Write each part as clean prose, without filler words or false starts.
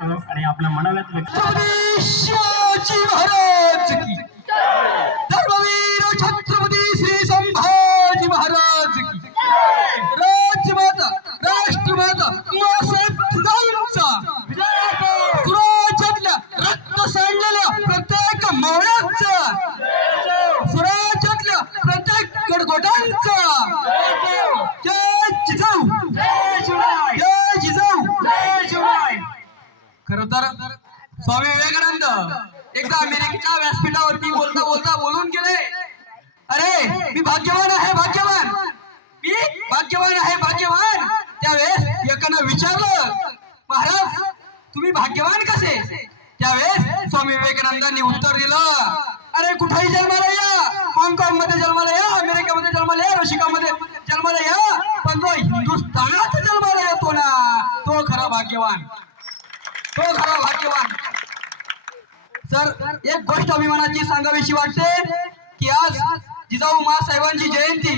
आणि आपल्या मनाला छत्रपती शिवाजी महाराज की धर्मवीर छत्रपती श्री संभाजी महाराज की राजमाता राष्ट्रमाता मासाहेब जिजाऊंचा स्वराज्यातल्या रक्त सांडलेल्या प्रत्येक मावळ्याचा स्वराज्यातल्या प्रत्येक गडगोटांचा जय जिजाऊ जय जिजाऊ जय शिवराय. खरं तर स्वामी विवेकानंद एकदा अमेरिकेच्या व्यासपीठावरती बोलता बोलता बोलून गेले, अरे मी भाग्यवान आहे भाग्यवान, मी भाग्यवान आहे भाग्यवान. त्यावेळेस एकानं विचारलं, महाराज तुम्ही भाग्यवान कसे? त्यावेळेस स्वामी विवेकानंदांनी उत्तर दिलं, अरे कुठेही जन्माला या, हाँगकाँग मध्ये जन्माला या, अमेरिकेमध्ये जन्माला या, रशिकामध्ये जन्माला या, पण जो हिंदुस्थानात जन्माला येतो ना तो खरा भाग्यवान, तो खरा भाग्यवान. सर एक गोष्ट अभिमानाची सांगावीशी वाटते की आज जिजाऊ माँसाहेबांची जयंती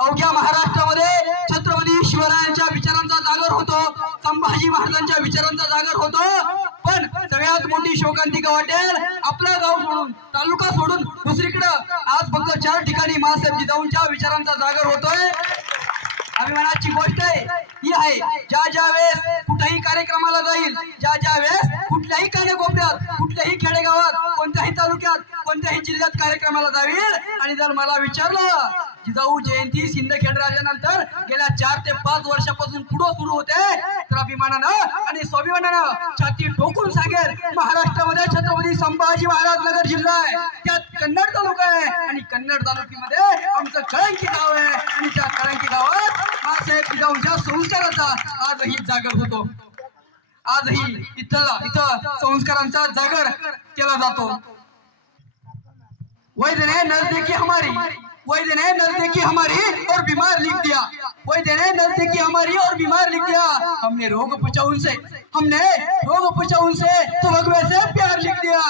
अवघ्या महाराष्ट्रामध्ये छत्रपती शिवरायांच्या विचारांचा जागर होतो, संभाजी महाराजांच्या विचारांचा जागर होतो. पण सगळ्यात मोठी शोकांतिका वाटेल आपलं गाव सोडून, तालुका सोडून दुसरीकडं आज फक्त 4 ठिकाणी माँसाहेब जिजाऊंच्या विचारांचा जागर होतोय. अभिमानाची गोष्ट ही आहे, ज्या ज्या वेळेस कुठल्याही कार्यक्रमाला जाईल, ज्या ज्या वेळेस कुठल्याही कानेकोपऱ्यात, कुठल्याही खेडेगावात, कोणत्याही तालुक्यात, कोणत्याही जिल्ह्यात कार्यक्रमाला जाईल आणि जर मला विचारलं जिजाऊ जयंती सिंदखेड राजानंतर गेल्या 4 ते 5 वर्षापासून पुढे सुरू होते, तर अभिमानानं आणि स्वाभिमानानं छाती ठोकून सांगेल महाराष्ट्रामध्ये छत्रपती संभाजी महाराज नगर जिल्हा आहे, त्यात कन्नड तालुका आहे आणि कन्नड तालुक्यामध्ये आमचं कळंकी गाव आहे आणि त्या कळंकी गावात माँसाहेब जिजाऊंच्या संस्काराचा आजही जागर होतो. आजही इथं संस्कारांचा जागर केला जातो. वैद्य ने नजदीकी हमारी, वैद्य ने नजदीकी हमारी और बीमार लिख दिया, वैद्य ने नजदीकी हमारी और बीमार लिख दिया. हमने रोग पूछा उनसे, हमने रोग पूछा उनसे तो भगवे से प्यार लिख दिया.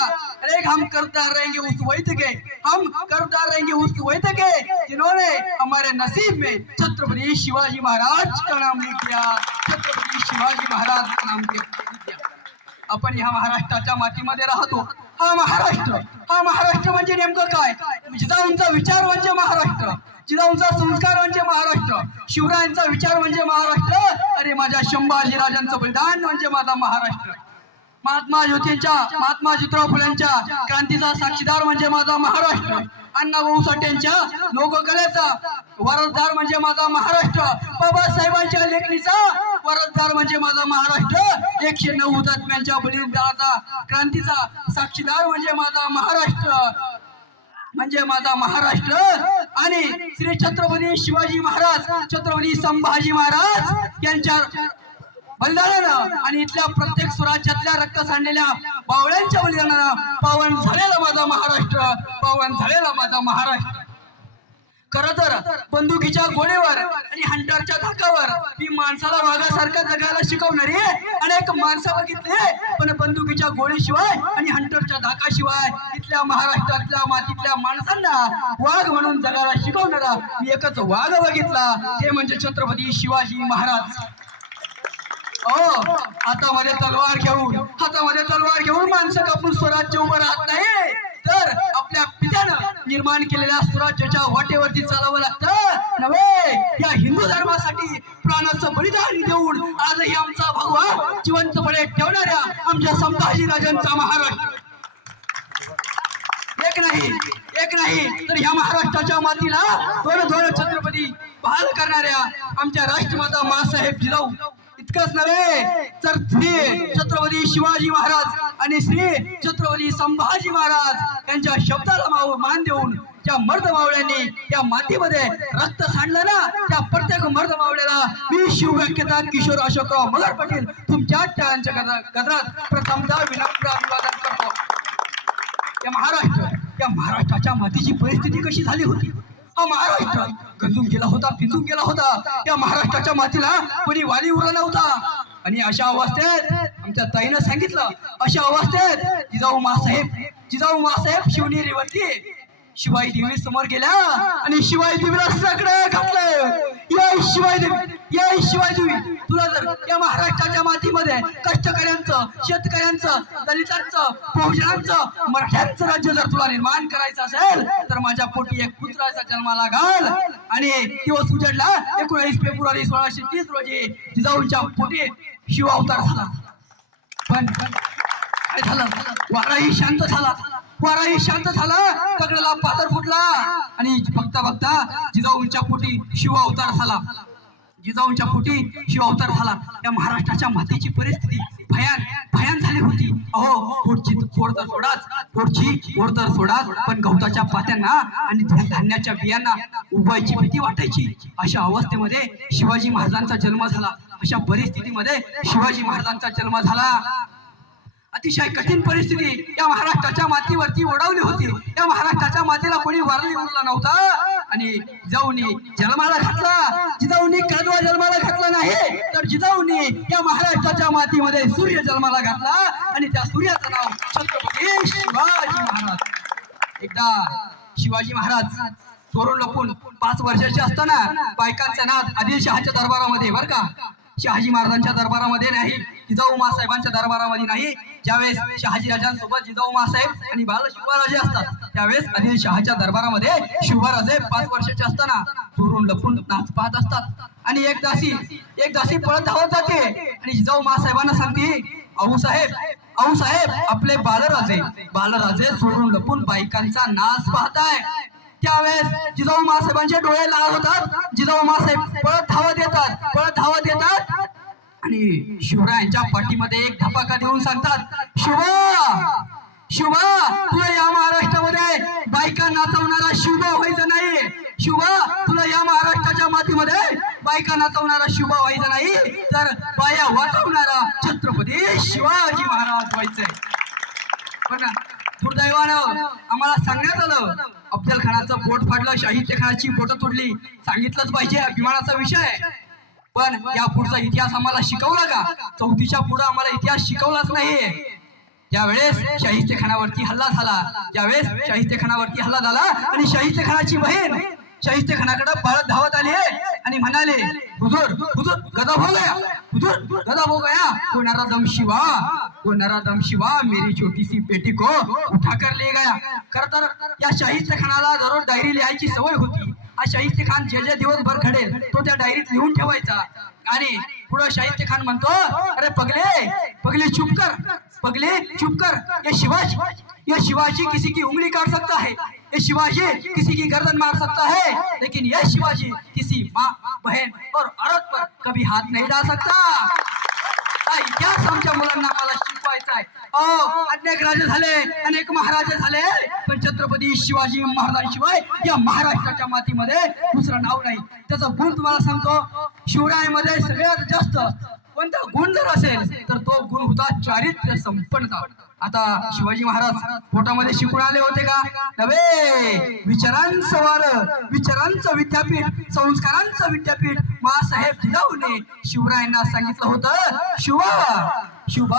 अरे हम करदार रहेंगे उस वैद्य के, हम करदार रहेंगे उस वैद्य के जिन्होंने हमारे नसीब में छत्रपति शिवाजी महाराज का नाम लिख दिया, छत्रपति शिवाजी महाराज का नाम लिख दिया. आपण ह्या महाराष्ट्राच्या मातीमध्ये राहतो. हा महाराष्ट्र म्हणजे नेमकं काय? जिजाऊंचा विचार म्हणजे महाराष्ट्र, जिजाऊंचा संस्कार म्हणजे महाराष्ट्र, शिवरायांचा विचार म्हणजे महाराष्ट्र. अरे माझ्या संभाजी राजांचं बलिदान म्हणजे माझा महाराष्ट्र. महात्मा ज्योतिराव फुलेंच्या क्रांतीचा साक्षीदार म्हणजे माझा महाराष्ट्र. अण्णाभाऊ साठेंच्या लोककलेचा वारसदार म्हणजे माझा महाराष्ट्र. बाबासाहेबांच्या लेखणीचा वारसदार म्हणजे माझा महाराष्ट्र. 109 हुतात्म्यांच्या बलिदानाचा क्रांतीचा साक्षीदार म्हणजे माझा महाराष्ट्र. आणि श्री छत्रपती शिवाजी महाराज, छत्रपती संभाजी महाराज यांच्या बलिदानानं आणि इथल्या प्रत्येक स्वराज्यातल्या रक्त सांडलेल्या बावळ्यांच्या बलिदानानं पावन झालेला माझा महाराष्ट्र, पावन झालेला माझा महाराष्ट्र. खरं तर बंदुकीच्या गोळीवर आणि हंटरच्या धाकावर मी माणसाला वाघासारखं जगायला शिकवणारी अनेक माणसं बघितले, पण बंदुकीच्या गोळीशिवाय आणि हंटरच्या धाकाशिवाय इथल्या महाराष्ट्रातल्या मातीतल्या माणसांना वाघ म्हणून जगायला शिकवणारा मी एकच वाघ बघितला, ते म्हणजे छत्रपती शिवाजी महाराज. हातामध्ये तलवार घेऊन माणसं कापून स्वराज्य उभं राहत नाही, तर आपल्या पित्यानं निर्माण केलेल्या स्वराज्याच्या वाटेवरती चालावं लागतं नव्हे. या हिंदू धर्मासाठी प्राणाचं बलिदान देऊन आजही आमचा भगवा जिवंतपणे ठेवणाऱ्या आमच्या संभाजी राजांचा महाराष्ट्र एक नाही तर ह्या महाराष्ट्राच्या मातीला दोन छत्रपती बहाल करणाऱ्या आमच्या राष्ट्रमाता माँसाहेब जिजाऊ इतकंच नव्हे तर श्री छत्रपती शिवाजी महाराज आणि श्री छत्रपती संभाजी महाराज यांच्या शब्दाला मान देऊन ज्या मर्द मावळ्यांनी या मातीमध्ये रक्त सांडलं ना, त्या प्रत्येक मर्द मावळ्याला मी शिवव्याख्याता किशोर अशोकराव मगर पाटील तुमच्या टाळ्यांच्या गजरात प्रथमतः विनम्र अभिवादन करतो. या महाराष्ट्राच्या मातीची परिस्थिती कशी झाली होती? हा महाराष्ट्र गंजून गेला होता, पिंजून गेला होता. या महाराष्ट्राच्या मातीला कोणी वाली उरला नव्हता. आणि अशा अवस्थेत आमच्या ताईनं सांगितलं, अशा अवस्थेत जिजाऊ माँसाहेब शिवनेरीवरती शिवाई देवी समोर गेल्या आणि शिवाई देवीला सगळं घातलं. शिवाई देवी या शिवाजी तुला जर या महाराष्ट्राच्या मातीमध्ये कष्टकऱ्यांचं, शेतकऱ्यांचं, दलितांचं, बहुजनांचं, मराठ्यांचं राज्य जर तुला निर्माण करायचं असेल तर माझ्या पोटी एक पुत्राचा जन्माला घाल. आणि दिवस उजडला 19 फेब्रुवारी 1630 रोजी जिजाऊंच्या पोटी शिव अवतार झाला. पण काय झालं? वाराही शांत झाला, वाराही शांत झाला, दगडाला पातर फुटला आणि बघता बघता जिजाऊंच्या पोटी शिव अवतार झाला. जिजाऊंच्या पोटी शिव अवतार झाला. या महाराष्ट्राच्या मातीची परिस्थिती भयान झाली होती. अहो, पोटची पोट तर सोडाच, पोटची पोट तर सोडाच, पण गवताच्या पात्यांना आणि धान्याच्या बियांना उभवायची भीती वाटायची. अशा अवस्थेमध्ये शिवाजी महाराजांचा जन्म झाला. अशा परिस्थितीमध्ये शिवाजी महाराजांचा जन्म झाला. अतिशय कठीण परिस्थिती या महाराष्ट्राच्या मातीवरती ओढवली होती. या महाराष्ट्राच्या मातीला कोणी वारली उरला नव्हता. आणि जिजाऊंनी जन्माला घातला. जिजाऊंनी कडवा जन्माला घातला नाही, तर जिजाऊंनी या महाराष्ट्राच्या मातीमध्ये सूर्य जन्माला घातला आणि त्या सूर्याचं नाव छत्रपती शिवाजी महाराज. एकदा शिवाजी महाराज चोरून लपून 5 वर्षाचे असताना बायकांचा नाद आदिलशहाच्या दरबारामध्ये, बरं का, शहाजी महाराजांच्या दरबारामध्ये नाही, जिजाऊ मासाहेबांच्या दरबारामध्ये नाही. ज्यावेळेस शहाजी राजांसोबत जिजाऊ मासाहेब आणि बाल शिवराजे असतात त्यावेळेस आदिलशहाच्या दरबारामध्ये शिवराजे 5 वर्षाचे असताना चोरून लपून नाच पाहत असतात. आणि एक दासी पळत धावत जाते आणि जिजाऊ मासाहेबांना सांगते, आऊ साहेब आपले बालराजे चोरून लपून बायकांचा नाच पाहताय. त्यावेळेस जिजाऊ मासाहेबांचे डोळे लाल होतात. जिजाऊ मासाहेब पळत धावत येतात आणि शिवरायांच्या पाठीमध्ये एक धपाका देऊन सांगतात, शिवा तुला या महाराष्ट्रामध्ये बायका नाचवणारा शिवबा व्हायचं नाही. शिवबा तुला या महाराष्ट्राच्या मातीमध्ये बायका नाचवणारा शिवबा व्हायचा नाही, तर बाया वाचवणारा छत्रपती शिवाजी महाराज व्हायचंय. पण दुर्दैवानं आम्हाला सांगण्यात आलं, अफजल खानाचं बोट फाडलं, शाहिस्ते खानाची बोट तोडली. सांगितलंच पाहिजे, अभिमानाचा विषय आहे. पण या पुढचा इतिहास आम्हाला शिकवला का? 4थीच्या पुढे आम्हाला इतिहास शिकवलाच नाही. त्यावेळेस शाहिस्ते खानावरती हल्ला झाला. ज्यावेळेस शाहिस्ते खानावरती हल्ला झाला आणि शाहिस्ते खानाची बहीण शाहिस्ते खानाकडे पळत धावत आली आणि म्हणाले, हुजूर गदा हो गया, वो नारा दम शिवा मेरी छोटी सी बेटी को उठा कर ले गया. खरं तर या शाहिस्ते खानाला दररोज डायरी लिहायची सवय होती. हा शाहिस्ते खान जे दिवसभर घडेल तो त्या डायरीत लिहून ठेवायचा. आणि पुढे शाहिस्ते खान म्हणतो, अरे पगले चुप कर, ये शिवाजी किसी की उंगली काट सकता है, ये शिवाजी किसी की गर्दन मार सकता है, लेकिन ये शिवाजी किसी माँ, बहन और औरत पर कभी हाथ नहीं डाल सकता. इतिहास आमच्या मुलांना मला शिकवायचा आहे. अनेक राजे झाले, अनेक महाराजे झाले, पण छत्रपती शिवाजी महाराजांशिवाय या महाराष्ट्राच्या मातीमध्ये दुसरं नाव नाही. त्याचा गुण तुम्हाला सांगतो. शिवरायांमध्ये सगळ्यात जास्त कोणता गुण जर असेल तर तो गुण होता चारित्र्य संपन्नता. आता शिवाजी महाराज पोटामध्ये शिकून आले होते का? नव्हे. विचारांचं वार, विचारांचं विद्यापीठ, संस्कारांचं विद्यापीठ मासाहेब जिजाऊने शिवरायांना सांगितलं होतं, शिवा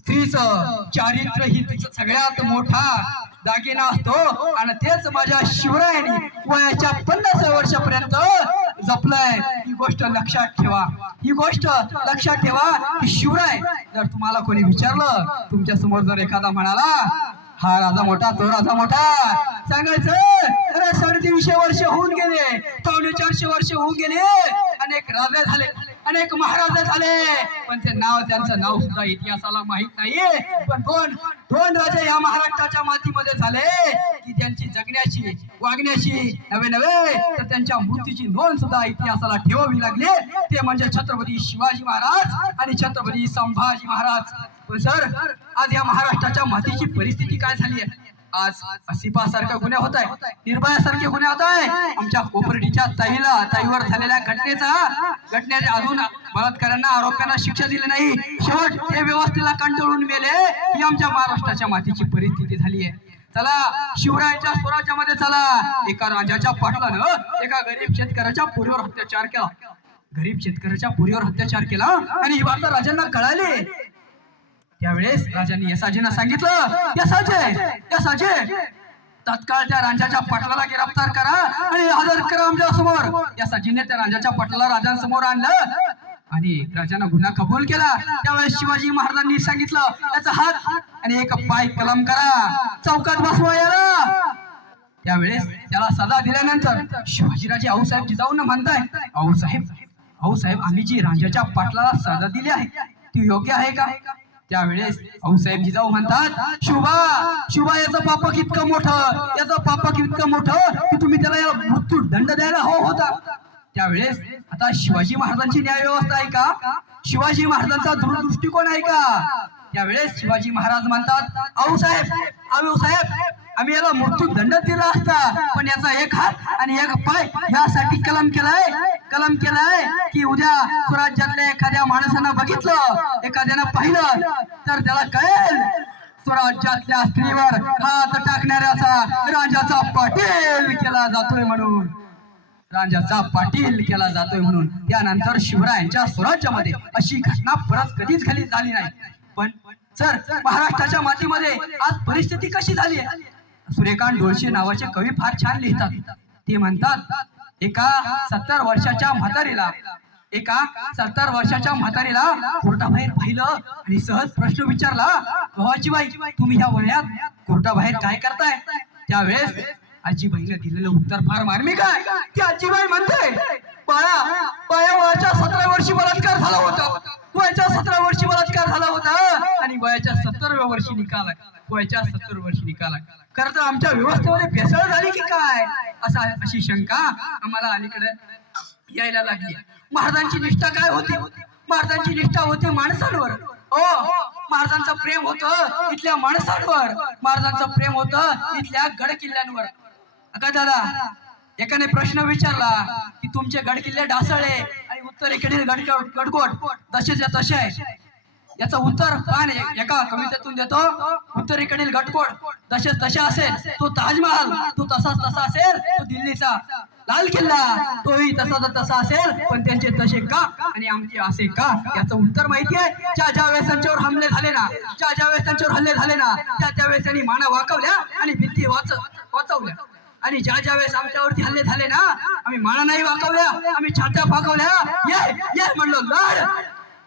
स्त्रीचं चारित्र्य ही तिचं सगळ्यात मोठा दागिना असतो आणि तेच माझ्या शिवरायांनी वयाच्या 50 वर्षापर्यंत जपलंय. ही गोष्ट लक्षात ठेवा. शिवराय जर तुम्हाला कोणी विचारलं, तुमच्या समोर जर एखादा म्हणाला हा राजा मोठा, तो राजा मोठा, सांगायचं अरे 350 वर्ष होऊन गेले, 450 वर्ष होऊन गेले, अनेक राजे झाले, अनेक महाराजे झाले, पण त्यांचं नाव सुद्धा इतिहासाला माहित नाहीये. पण दोन राजे या महाराष्ट्राच्या मातीमध्ये झाले की त्यांची जगण्याची, वागण्याची नवे तर त्यांच्या मृत्यूची नोंद सुद्धा इतिहासाला ठेवावी लागली. ते म्हणजे छत्रपती शिवाजी महाराज आणि छत्रपती संभाजी महाराज. पण सर, आज या महाराष्ट्राच्या मातीची परिस्थिती काय झाली आहे? आज असिफासारखा गुन्हे होत आहे, निर्भयासारखे गुन्हे होत आहे. आमच्या कोपर्डीच्या ताईवर झालेल्या घटनेने अजून बलात्कारांना, आरोप्यांना शिक्षा दिली नाही. शेवट हे व्यवस्थेला कंटाळून मेले. ही आमच्या महाराष्ट्राच्या मातीची परिस्थिती झाली आहे. चला, शिवरायांच्या स्वराज्यामध्ये चला, एका राजाच्या पाटलानं एका गरीब शेतकऱ्याच्या पुरीवर अत्याचार केला आणि ही वार्ता राजांना कळाली. त्यावेळेस राजांनी यसाजींना सांगितलं, यसाजे तत्काळ त्या राजाच्या पाटलाला गिरफ्तार करा आणि हजर करा आमच्या समोर. या सचिनने त्या राजाच्या पाटलाला राजांसमोर आणलं आणि राजानं गुन्हा कबूल केला. त्यावेळेस शिवाजी महाराजांनी सांगितलं त्याचा हात आणि एक पाय कलम करा, चौकात बसवा याला. त्यावेळेस त्याला सजा दिल्यानंतर शिवाजीराजे आऊसाहेब जिजाऊंना म्हणताय, आऊसाहेब आम्ही जी राजाच्या पाटलाला सजा दिली आहे ती योग्य आहे का? त्यावेळेस आऊसाहेब जिजाऊ म्हणतात, शुभा याचं पापक इतकं मोठं की तुम्ही त्याला या मृत्यू दंड द्यायला होता. त्यावेळेस आता शिवाजी महाराजांची न्याय व्यवस्था आहे का? शिवाजी महाराजांचा दूरदृष्टिकोन आहे का? त्यावेळेस शिवाजी महाराज म्हणतात, आऊसाहेब आम्ही याला मृत्यू दंड दिला असता, पण याचा एक हात आणि एक पाय यासाठी कलम केलाय की उद्या स्वराज्यातल्या एखाद्या माणसानं बघितलं, एखाद्यानं पाहिलं तर त्याला कळेल स्वराज्यातल्या स्त्रीवर हात टाकणाऱ्याचा राजाचा पाटील केला जातोय म्हणून. त्यानंतर शिवरायांच्या स्वराज्यामध्ये अशी घटना परत कधीच झाली नाही. पण सर महाराष्ट्राच्या मातीमध्ये आज परिस्थिती कशी झाली आहे? सूर्यकांत डोळशे नावाचे कवी फार छान लिहितात. ते म्हणतात, एका 70 वर्षाच्या म्हातारीला कोर्टाबाहेर पाहिलं आणि सहज प्रश्न विचारला, भावाची बाई तुम्ही या वयात कोर्टाबाहेर काय करताय? त्यावेळेस आजीबाईने दिलेलं उत्तर फार मार्मिक आहे. ती आजीबाई म्हणते, बाया वयाच्या 17 वर्षी बलात्कार झाला होता आणि वयाच्या 70व्या वर्षी निकाल आहे. खरं तर आमच्या व्यवस्थेमध्ये भेसळ झाली की काय अशी शंका आम्हाला अलीकडे यायला लागली. महाराजांची निष्ठा काय होती? महाराजांची निष्ठा होती माणसांवर. महाराजांचं प्रेम होतं इथल्या माणसांवर, महाराजांचं प्रेम होतं इथल्या गड किल्ल्यांवर. का दादा, एकाने प्रश्न विचारला की तुमचे गड किल्ले ढासळले आणि उत्तरेकडील गडकोट तसेच्या तसे आहे. याचं उत्तर पान एका कवितेतून देतो. उत्तरेकडील गडकोट तसेच तसे असेल, तो ताजमहाल तो तसा असेल, तो दिल्लीचा लाल किल्ला तोही तसा असेल, पण त्यांचे तसे का आणि आमचे असे का? याचं उत्तर माहिती आहे. ज्या वेळेस त्यांच्यावर हल्ले झाले ना त्यावेळेस त्यांनी माना वाकवल्या आणि भिंती वाचवल्या. आणि ज्या वेळेस आमच्यावरती हल्ले झाले ना, आम्ही माना नाही वाकवल्या, आम्ही छात्या फाकवल्या. ये म्हणलो लढ.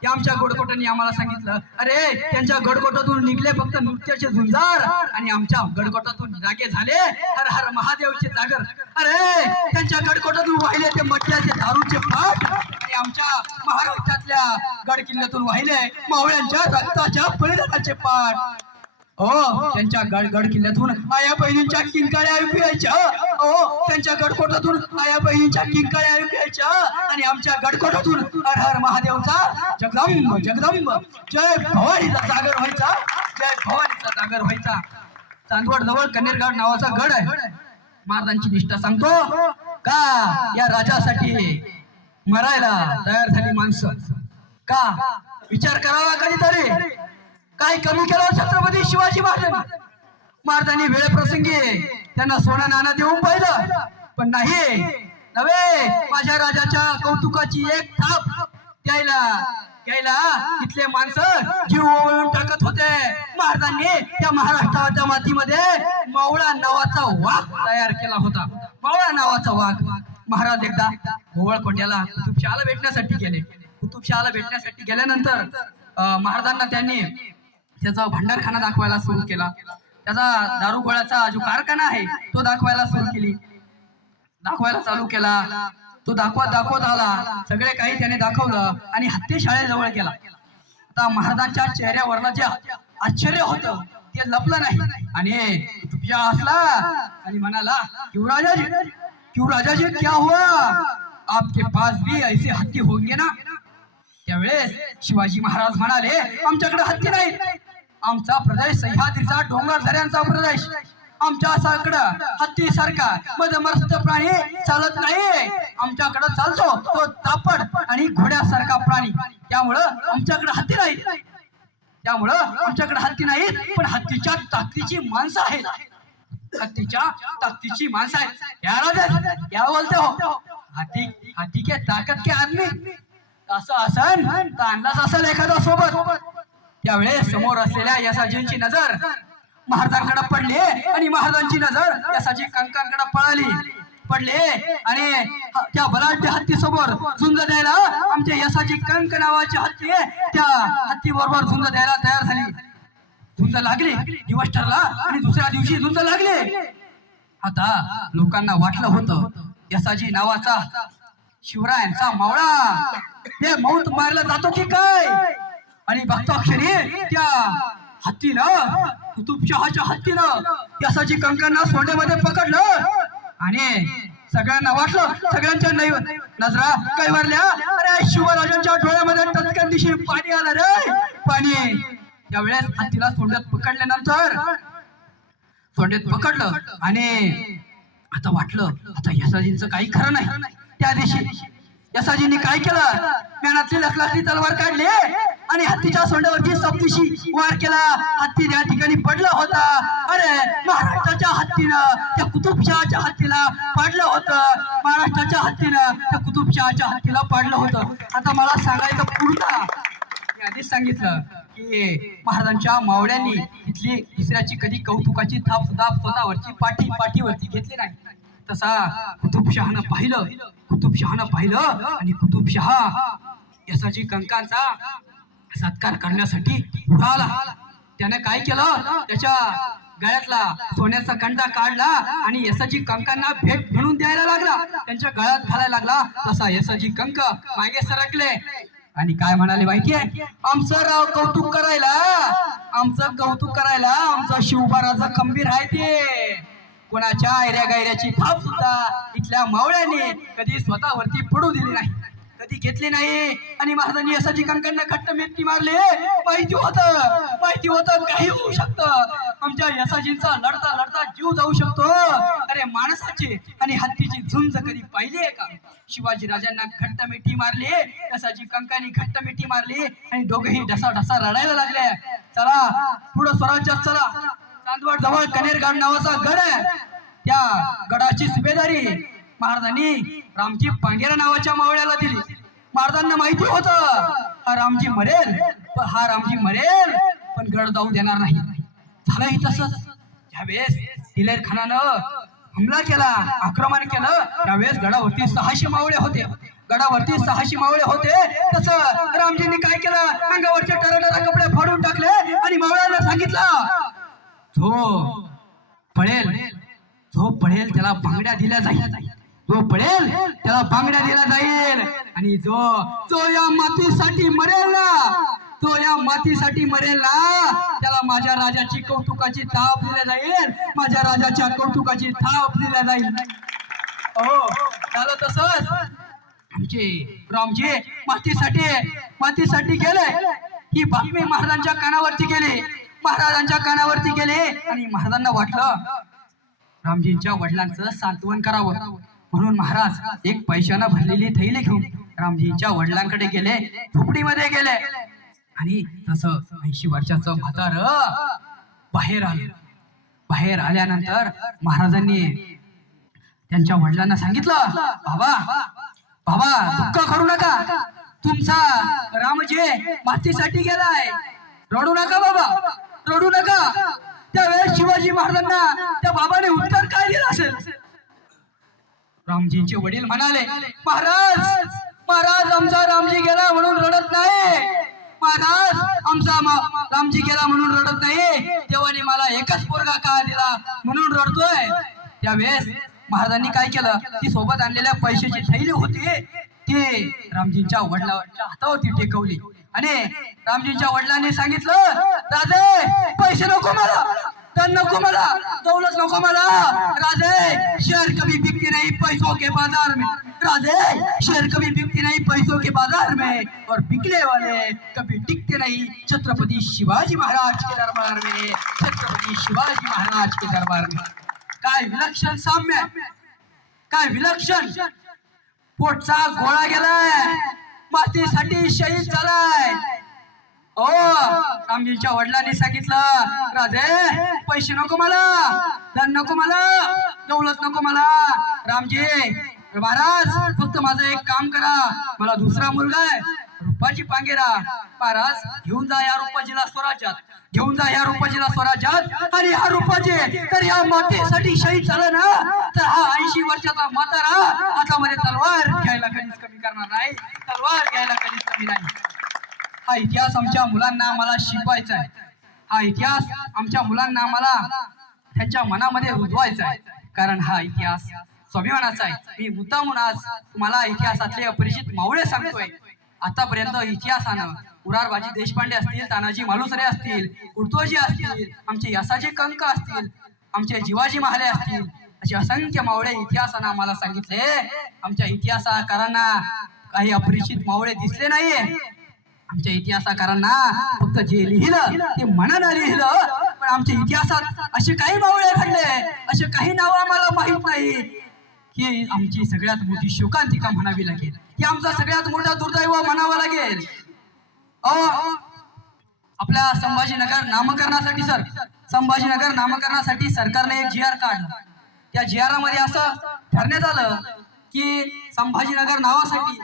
या आमच्या गडकोटांनी आम्हाला सांगितलं, अरे त्यांच्या गडकोटातून निघले फक्त नृत्याचे झुंजार आणि आमच्या गडकोटातून जागे झाले हर हर महादेवचे जागर. अरे त्यांच्या गडकोटातून वाहिले ते मटक्याचे दारूचे पाट आणि आमच्या महाराष्ट्रातल्या गड किल्ल्यातून वाहिले मावळ्यांच्या रक्ताच्या बलिदानाचे पाट. त्यांच्या गड किल्ल्यातून आया बहिणींच्या किंकाळ्या ऐकू यायच्या. त्यांच्या गडकोटातून आया बहिणींच्या किंकाळ्या ऐकू यायच्या आणि आमच्या गडकोटातून हर हर महादेवचा जगदंब जय भवानीचा जागर व्हायचा. चांदवड जवळ कन्नेरगाव नावाचा गड आहे. महाराजांची निष्ठा सांगतो का या राजासाठी मरायला तयार झाली माणसं का? विचार करावा कधीतरी. काय कमी केलं छत्रपती शिवाजी महाराजांनी वेळेप्रसंगी त्यांना सोनं नाणं देऊन पाहिलं, पण नव्हे माझ्या राजाच्या कौतुकाची एक थाप घ्यायला इथले माणसं जीव ओवाळून टाकत होते. महाराजांनी त्या महाराष्ट्राच्या मातीमध्ये मावळा नावाचा वाघ तयार केला होता. महाराज एकदा गोवळकोंड्याला कुतुबशहाला भेटण्यासाठी गेल्यानंतर महाराजांना त्यांनी त्याचा भंडारखाना दाखवायला सुरू केला. त्याचा दारुगोळ्याचा जो कारखाना आहे तो दाखवायला चालू केला. तो दाखवत आला. सगळे काही त्याने दाखवलं आणि हत्ती शाळेजवळ गेला. आता महाराजांच्या चेहऱ्यावरला जे आश्चर्य होतं ते लपलं नाही आणि तुझ्या हसला आणि म्हणाला, शिवराजाजी क्या हुआ, आपके पास भी ऐसे हत्ती होंगे ना? त्यावेळेस शिवाजी महाराज म्हणाले, आमच्याकडे हत्ती नाही. आमचा प्रदेश सह्याद्रीचा डोंगर दऱ्यांचा प्रदेश. आमच्याकडं हत्ती सारखा मदमस्त प्राणी चालत नाही. आमच्याकडे चालतो तो तापड आणि घोड्यासारखा प्राणी. त्यामुळं आमच्याकडे हत्ती नाहीत, पण हत्तीच्या ताकदीची माणसं आहेत. क्या बोलते हो? हाथी के ताकद के आदमी असं असन तर अंदाज असेल एखादा सोबत. त्यावेळेस समोर असलेल्या यसाजींची नजर महाराजांकडे पडले आणि महाराजांची नजर यसाजी कंकांकडे पडले आणि त्या बलाढ्य हत्ती समोर झुंज द्यायला आमच्या यसाजी कंक नावाची हत्ती त्या हत्ती बरोबर झुंज द्यायला तयार झाली. झुंज लागली, दिवस ठरला आणि दुसऱ्या दिवशी झुंज लागले. आता लोकांना वाटलं होतं यसाजी नावाचा शिवरायांचा मावळा ते मौत मारला जातो की काय. आणि बघताक्षणी त्या हत्तीनं, कुतुबशहाच्या हत्तीनं यसाजी कंकांना सोंडेमध्ये पकडलं आणि सगळ्यांना वाटलं, सगळ्यांच्या नजरा कैवारल्या. अरे शिवराजांच्या डोळ्यामध्ये टचकन दिवशी पाणी आलं रे पाणी. त्यावेळेस हत्तीला सोंड्यात पकडल्यानंतर सोंड्यात पकडलं आणि आता वाटलं आता यसाजींचं काही खरं नाही. त्या दिवशी यसाजींनी काय केलं, मॅनातली लखलासली तलवार काढली आणि हत्तीच्या सोंड्यावरती सपदिशी वार केला. हत्ती त्या ठिकाणी पडला होता. अरे महाराष्ट्राच्या हत्तीनं त्या कुतुबशहाच्या हत्तीला पाडलं होतं. महाराष्ट्राच्या हत्तीनं त्या कुतुबशहाच्या हत्तीला पाडलं होतं. आता मला सांगायचं पुढचा, मी आधीच सांगितलं की महाराजांच्या मावळ्यांनी इथली दुसऱ्याची कधी कौतुकाची थाप सुद्धा स्वतःवरची पाठीवरती घेतली नाही. तसा कुतुबशहानं पाहिलं आणि कुतुबशहा यसाजी कंकांचा सत्कार करण्यासाठी उडाला. त्याने काय केलं, त्याच्या गळ्यातला सोन्याचा कंडा काढला आणि यसाजी कंकांना भेट म्हणून द्यायला लागला, त्यांच्या गळ्यात घालायला लागला. तसा यसाजी कंक मागे सरकले आणि काय म्हणाले माहितीये, आमचं कौतुक करायला आमचं शिवबाराचं खंबीर आहे ते. कोणाच्या ऐऱ्या गायऱ्याची थाप सुद्धा इथल्या मावळ्याने कधी स्वतःवरती पडू दिली नाही, कधी घेतली नाही. आणि महाराजांनी यसाजी कंकांना घट्ट मिठी मारले. माहिती होतं काही होऊ शकतं, आमच्या यसाजींचा लढता जीव जाऊ शकतो. अरे माणसाची आणि हत्तीची झुंज कधी पाहिली आहे का. शिवाजी राजांना घट्ट मिठी मारली, यसाजी कंकांनी घट्ट मिठी मारली आणि दोघेही ढसा रडायला लागले. चला पुढे स्वराज्यात चला. चांदवड जवळ कनेरगाड नावाचा गड आहे, त्या गडाची सुभेदारी महाराजांनी रामजी पांगेरा नावाच्या मावळ्याला दिली. महाराजांना माहिती होतं हा रामजी मरेल पण गड जाऊ देणार नाही. झालंही तसंच. ज्यावेळेस दिलेर खानानं हमला केला, आक्रमण केलं, त्यावेळेस गडावरती 600 मावळे होते. तसं रामजींनी काय केलं, अंगावरचे टराटरा कपडे फाडून टाकले आणि मावळ्यांना सांगितलं, जो पळेल त्याला बांगड्या दिल्या जाईल. आणि जो या मातीसाठी मरेल ना त्याला माझ्या राजाची कौतुकाची थाप दिल्या जाईल. हो झालं तसंच. आमचे रामजी मातीसाठी गेले. ही बातमी महाराजांच्या कानावरती गेले आणि महाराजांना वाटलं रामजींच्या वडिलांचं सांत्वन करावं, म्हणून महाराज एक पैशानं भरलेली थैली घेऊन रामजींच्या वडिलांकडे गेले, झोपडीमध्ये गेले. आणि तसं 80 वर्षाचं म्हातार बाहेर आल्यानंतर महाराजांनी त्यांच्या वडिलांना सांगितलं, बाबा दुःख करू नका, तुमचा रामजी मातीसाठी गेलाय, रडू नका बाबा, रडू नका. त्यावेळेस शिवाजी महाराजांना त्या बाबाने उत्तर काय दिलं असेल. रामजींचे वडील म्हणाले, महाराज आमचा रामजी गेला म्हणून रडत नाही. देवाने मला एकच पोरगा का दिला म्हणून रडतोय. त्यावेळेस महाराजांनी काय केलं, ती सोबत आणलेल्या पैशाची थैली होती ती रामजींच्या वडिलांच्या हातावरती टेकवली आणि रामजींच्या वडिलांनी सांगितलं, राजे पैसे नको मला, धन नको मला, दौलत नको मला. राजे शेर कभी बिकती नहीं पैसों के बाजार में. और बिकने वाले कभी टिकते नहीं छत्रपति शिवाजी महाराज के दरबार में. काय विलक्षण साम्य, काय विलक्षण. पोटचा गोळा गेलाय, मातीसाठी शहीद झालाय. ओ रामजींच्या वडिलांनी सांगितलं, राजे पैसे नको मला, धन नको मला, दौलत नको मला. रामजी महाराज फक्त माझं एक काम करा, मला दुसरा मुलगा आहे, रूपाची पांगेरा महाराज घेऊन जा या रूपाजीला स्वराज्यात, घेऊन जा या रूपाजीला स्वराज्यात. आणि हा रूपाजी तर या मातेसाठी शहीद झाला ना, तर हा 80 वर्षाचा म्हातारा हातामध्ये तलवार घ्यायला कधीच कमी करणार नाही, तलवार घ्यायला कधीच कमी नाही. हा इतिहास आमच्या मुलांना आम्हाला शिकवायचा आहे, हा इतिहास आमच्या मुलांना आम्हाला त्यांच्या मनामध्ये रुजवायचा आहे. कारण हा इतिहास स्वाभिमानाचा आहे. मी मुद्दामून आज तुम्हाला इतिहासातले अपरिचित मावळे सांगतोय. आतापर्यंत इतिहासानं उरारबाजी देशपांडे असतील, तानाजी मालुसरे असतील, उर्तोजी असतील, आमचे यसाजी कंक असतील, आमचे जिवाजी महाले असतील, असे असंख्य मावळे इतिहासानं आम्हाला सांगितले. आमच्या इतिहासकारांना काही अपरिचित मावळे दिसले नाहीये. आमच्या इतिहासकारांना फक्त जे लिहिलं ते मनानं लिहिलं, पण आमच्या इतिहासात असे काही मावळे घडले, असे काही नाव आम्हाला माहित नाही. ही आमची सगळ्यात मोठी शोकांतिका म्हणावी लागेल, ही आमचा सगळ्यात मोठा दुर्दैव म्हणावा लागेल. आपल्या संभाजीनगर नामकरणासाठी संभाजीनगर नामकरणासाठी सरकारने एक GR काढला. त्या GR मध्ये असं ठरण्यात आलं की संभाजीनगर नावासाठी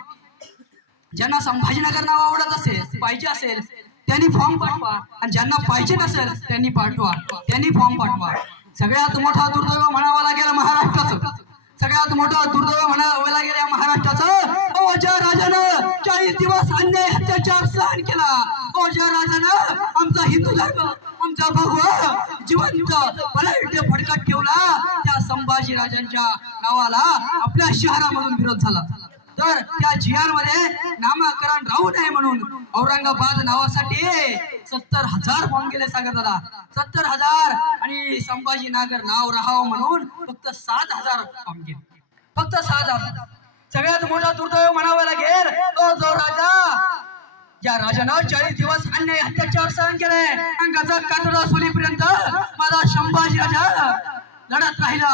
ज्यांना संभाजीनगर नाव आवडत असेल, पाहिजे असेल, त्यांनी फॉर्म पाठवा, आणि ज्यांना पाहिजे नसेल त्यांनी फॉर्म पाठवा. सगळ्यात मोठा दुर्दैव म्हणावा लागेल महाराष्ट्राचं, सगळ्यात मोठा दुर्दैव म्हणावा लागेल या महाराष्ट्राचं. ज्या राजानं 40 दिवस अन्याय अत्याचार सहन केला, ज्या राजानं आमचा हिंदू धर्म, आमचा भगवा जिवंत पलायट फडकत ठेवला, त्या संभाजी राजांच्या नावाला आपल्या शहरामधून विरोध झाला. तर त्या GR मध्ये नामकरण राहू नये म्हणून औरंगाबाद नावासाठी 70,000 फॉर्म गेले सागर दादा, 70,000. आणि संभाजीनगर नाव राहावं म्हणून फक्त 7,000 फॉर्म गेले, फक्त 6,000. सगळ्यात मोठा दुर्दैव म्हणावा लागेल जो राजा, ज्या राजानं 40 दिवस अन्याय अत्याचार सहन केले, अंगाचा कातडा सोलीपर्यंत माझा संभाजी राजा लढत राहिला,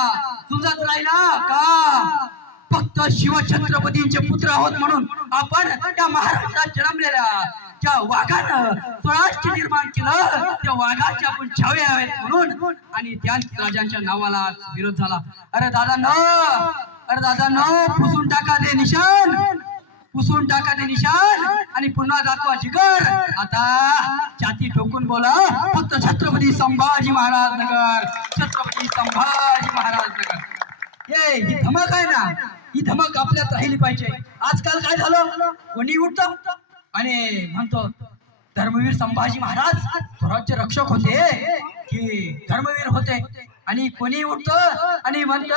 झुंजत राहिला का? फक्त शिवछत्रपतींचे पुत्र आहोत म्हणून आपण त्या महाराष्ट्रात जन्मलेल्या ज्या वाघानं स्वराज्य निर्माण केलं, त्या वाघाचे आपण छावे आहेत म्हणून, आणि त्याच राजांच्या नावाला विरोध झाला. अरे दादा पुसून टाका ते निशाण, पुसून टाका ते निशाण, आणि पुन्हा दाखवा जिगर. आता छाती ठोकून बोला फक्त छत्रपती संभाजी महाराज नगर, छत्रपती संभाजी महाराज नगर. ही धमक आहे ना, ही धमक आपल्यात राहिली पाहिजे. आजकाल काय झालं, कोणी उठत आणि म्हणतो धर्मवीर संभाजी महाराज स्वराज्य रक्षक होते की धर्मवीर होते, आणि कोणी उठत आणि म्हणत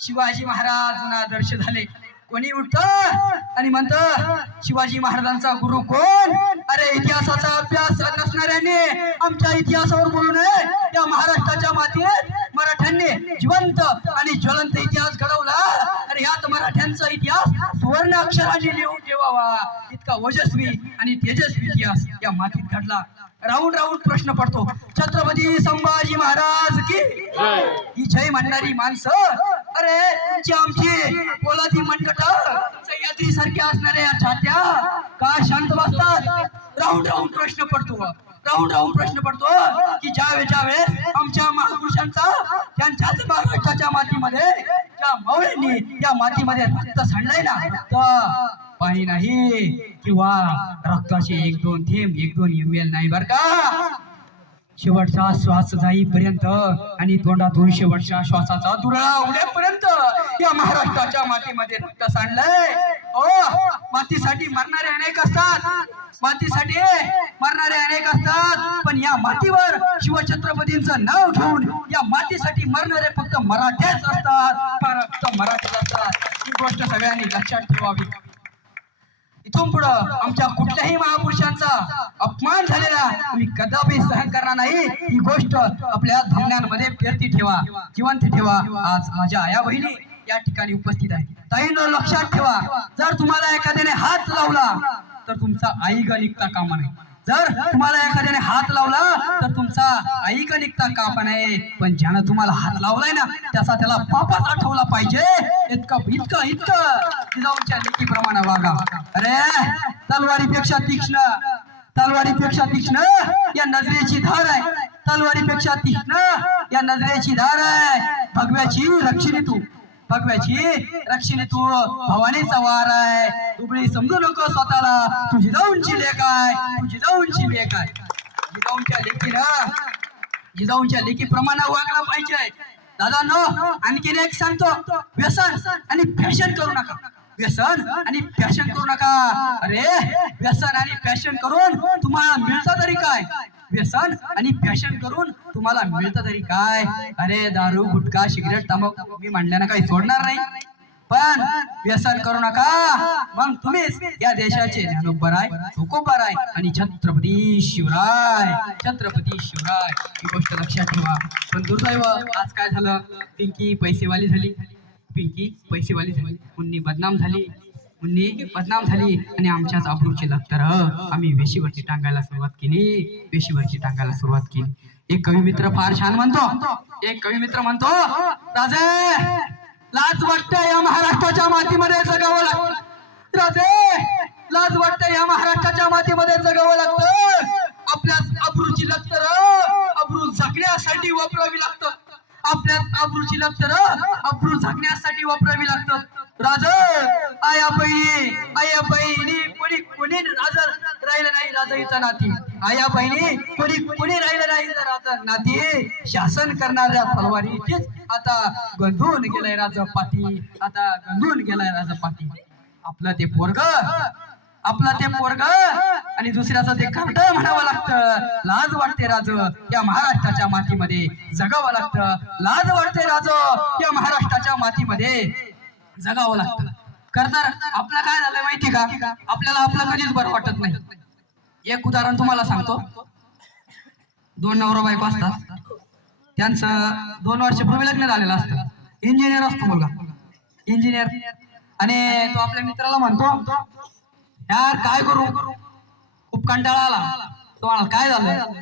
शिवाजी महाराजांना आदर्श झाले, कोणी उठत आणि म्हणत शिवाजी महाराजांचा गुरु कोण. अरे इतिहासाचा अभ्यास नसणाऱ्याने आमच्या इतिहासावर बोलू नये. त्या महाराष्ट्राच्या मातीत मराठ्यांनी जिवंत आणि ज्वलंत इतिहास घडवला, आणि यात मराठ्यांचा इतिहास सुवर्ण अक्षरांनी लिहून ठेवावा, इतका ओजस्वी आणि तेजस्वी इतिहास या मातीत घडला. राऊंड प्रश्न पडतो, छत्रपती संभाजी महाराज की ही जय म्हणणारी माणसं, अरे तुमची आमची पोलादी मनगट सह्याद्री सारख्या असणाऱ्या छात्या का शांत बसतात? राऊंड प्रश्न पडतो की ज्यावेळेस आमच्या महापुरुषांचा त्यांच्याच महाराष्ट्राच्या मातीमध्ये त्या मावळ्यांनी त्या मातीमध्ये रक्त सांडलंय ना, तर पाणी नाही किंवा रक्ताचे 1-2 थेंब 1-2 ml नाही बर का. शेवटचा श्वास जाईपर्यंत आणि तोंडातून शेवटच्या श्वासाचा दुराळा उडेपर्यंत या महाराष्ट्राच्या मातीमध्ये रक्त सांडलंय. मातीसाठी मरणारे अनेक असतात, मातीसाठी मरणारे अनेक असतात, पण या मातीवर शिवछत्रपतींचं नाव घेऊन या मातीसाठी मरणारे फक्त मराठेच असतात, फक्त मराठीच असतात. ही गोष्ट सगळ्यांनी लक्षात ठेवावी. इथून पुढं आमच्या कुठल्याही महापुरुषांचा अपमान झालेला आम्ही कदापि सहन करणार नाही. ही गोष्ट आपल्या धमन्यांमध्ये पेरती ठेवा, जिवंत ठेवा. आज माझ्या आया बहिणी या ठिकाणी उपस्थित आहे. ताईंनो लक्षात ठेवा, जर तुम्हाला एखाद्याने हात लावला तर तुमचा आई ग निघता कामा नाही. जर तुम्हाला एखाद्याने हात लावला तर तुमचा आई ग निघता कामा नाही. पण ज्यानं तुम्हाला हात लावलाय ना त्याला पापाच आठवला पाहिजे. इतकं जिजाऊंच्या नीतीप्रमाणे वागा. अरे तलवारीपेक्षा तीक्ष्ण या नजरेची धार आहे, तलवारीपेक्षा तीक्ष्ण या नजरेची धार आहे. भगव्याची रक्षिणी तू, भगव्याची रक्षिणी तू भवानीचा वार आहे. दुबळी समजू नको स्वतःला, तुझी जाऊनची लेख आहे, तुझी जाऊनची लेख आहे. जिजाऊंच्या लेखीला जिजाऊंच्या लेखीप्रमाणे वागला पाहिजे. दादांनो, आणखीन एक सांगतो, व्यसन आणि फॅशन करू नका. व्यसन आणि फॅशन करू नका. अरे व्यसन आणि फॅशन करून तुम्हाला मिळतं तरी काय? व्यसन आणि फॅशन करून तुम्हाला मिळतं तरी काय? अरे दारू, गुटखा, सिगरेट, तंबाखू मी म्हणल्यानं काही सोडणार नाही, पण व्यसन करू नका. मग तुम्हीच या देशाचे ज्ञानोबा राय, तुकोबा राय आणि छत्रपती शिवराय, छत्रपती शिवराय ही गोष्ट लक्षात ठेवा. पण दुर्दैव आज काय झालं, पिंकी पैसेवाली झाली, पिंकी पैसेवाली झाली, मुन्नी बदनाम झाली, मुन्नी बदनाम झाली आणि आमच्याच अब्रूची लक्तर आम्ही वेशीवरती टांगायला सुरुवात केली, वेशीवरती टांगायला सुरुवात केली. एक कवी मित्र फार छान म्हणतो, एक कवी मित्र म्हणतो, राजे लाज वाटते या महाराष्ट्राच्या मातीमध्ये जगावं लागतं. राजे लाज वाटते या महाराष्ट्राच्या मातीमध्ये जगावं लागतं. आपल्या अब्रूची लक्तर अब्रू झाकण्यासाठी वापरावी लागतं. आपल्या अब्रूची लक्तर अब्रू झाकण्यासाठी वापरावी लागतं. राजा आया बहिणी कोणी कोणी राजा राहिलं नाही, राजाईचा नाती. आया बहिणी कोणी राहिलं नाही राजा नाती. शासन करणाऱ्या तलवारीचीच आता गंधून गेलाय राजा पाठी, आता गंधून गेलाय राजा पाठी. आपलं ते पोरग आणि दुसऱ्याचं ते कार्ट म्हणावं लागतं. लाज वाटते राज या महाराष्ट्राच्या मातीमध्ये जगावं लागतं. लाज वाटते राज या महाराष्ट्राच्या मातीमध्ये जगावं लागतं. खर तर आपलं काय झालं माहिती का, आपल्याला आपलं कधीच बरं वाटत नाही. एक उदाहरण तुम्हाला सांगतो. दोन नवरा बायको असतात, त्यांचं 2 वर्षापूर्वी लग्न झालेलं असतं. इंजिनियर असतो मुलगा, इंजिनियर, आणि तो आपल्या मित्राला म्हणतो, यार काय करू, खूप कंटाळा आला. तो म्हणाला काय झालं,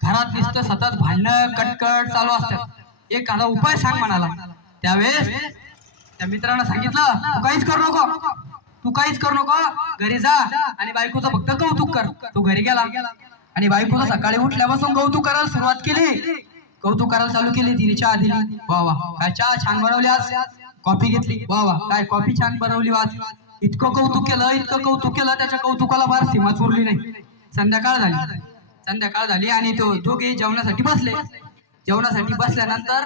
घरात नुसतं सतत भांडणं कटकट चालू असतात, एखादा उपाय सांग म्हणाला. त्यावेळेस त्या मित्रानं सांगितलं, तू काहीच करू नको, घरी जा आणि बायकोचं फक्त कौतुक कर. तो घरी गेला आणि बायकोला सकाळी उठल्यापासून कौतुक करायला सुरुवात केली, कौतुक करायला चालू केली. तिने चहा दिली, वा वा काय चहा छान बनवली आज. कॉफी घेतली, वा वा काय कॉफी छान बनवली आज. इतकं कौतुक केलं, त्याच्या कौतुकाला फार सीमाच उरली नाही. संध्याकाळ झाली आणि तो दोघे जेवणासाठी बसले. जेवणासाठी बसल्यानंतर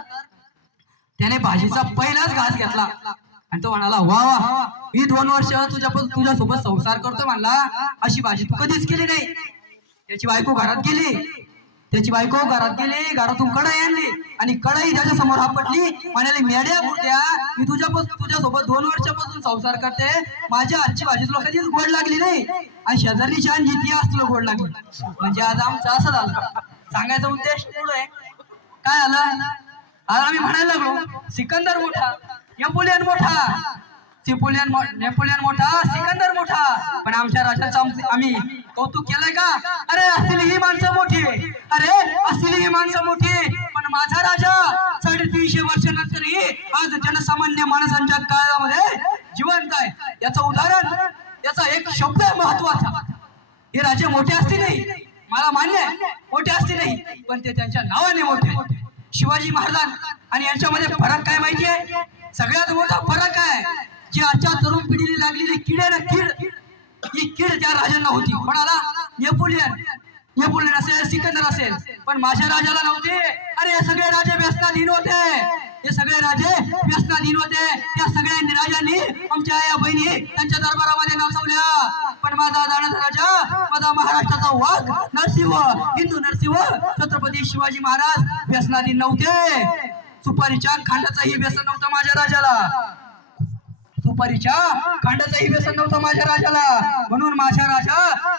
त्याने भाजीचा पहिलाच घास घेतला आणि तो म्हणाला, वा वा मी 2 वर्ष तुझ्यासोबत संसार करतो म्हणला, अशी भाजी तू कधीच केली नाही. त्याची बायको घरात गेली, घरातून कढई आणली आणि कढई त्याच्या समोर आपटली. म्हणाली, मेड्या बुड्या, मी तुझ्यासोबत 2 वर्षापासून संसार करते, माझ्या आजची भाजी तुला कधीच गोड लागली नाही आणि शेजारची छान जी ती आज तुला गोड लागली. म्हणजे आज आमचं असं झालं. सांगायचा उद्देश पुढे काय आलं, आज आम्ही म्हणायला लागलो, सिकंदर मोठा, नेपोलियन मोठा, सिकंदर मोठा, पण आमच्या राजाचं आम्ही कौतुक केलंय का? अरे असली ही माणसं मोठी, पण माझा राजा 350 वर्षानंतरही आज जनसामान्य माणसांच्या काळामध्ये जिवंत आहे. याचं उदाहरण, याचा एक शब्द महत्वाचा. हे राजे मोठे असते नाही, मला मान्य आहे मोठे असते नाही, पण ते त्यांच्या नावाने मोठे. शिवाजी महाराज आणि यांच्यामध्ये फरक काय माहिती आहे? सगळ्यात मोठा फरक आहे, जी आजच्या तरुण पिढीला लागलेली कीड ही कीड त्या राजांना होती. कोणाला? नेपोलियन असेल, सिकंदर असेल, पण माझ्या राजाला नव्हते. अरे हे सगळे राजे व्यसनाधीन होते, त्या सगळ्या राजांनी आमच्या या बहिणी त्यांच्या दरबारामध्ये नाचवल्या. पण माझा जाणारा राजा, माझा महाराष्ट्राचा वाघ नरसिंह, हिंदू नरसिंह छत्रपती शिवाजी महाराज व्यसनाधीन नव्हते. सुपारीच्या खांडाचाही व्यसन नव्हतं माझ्या राजाला, म्हणून माझा राजा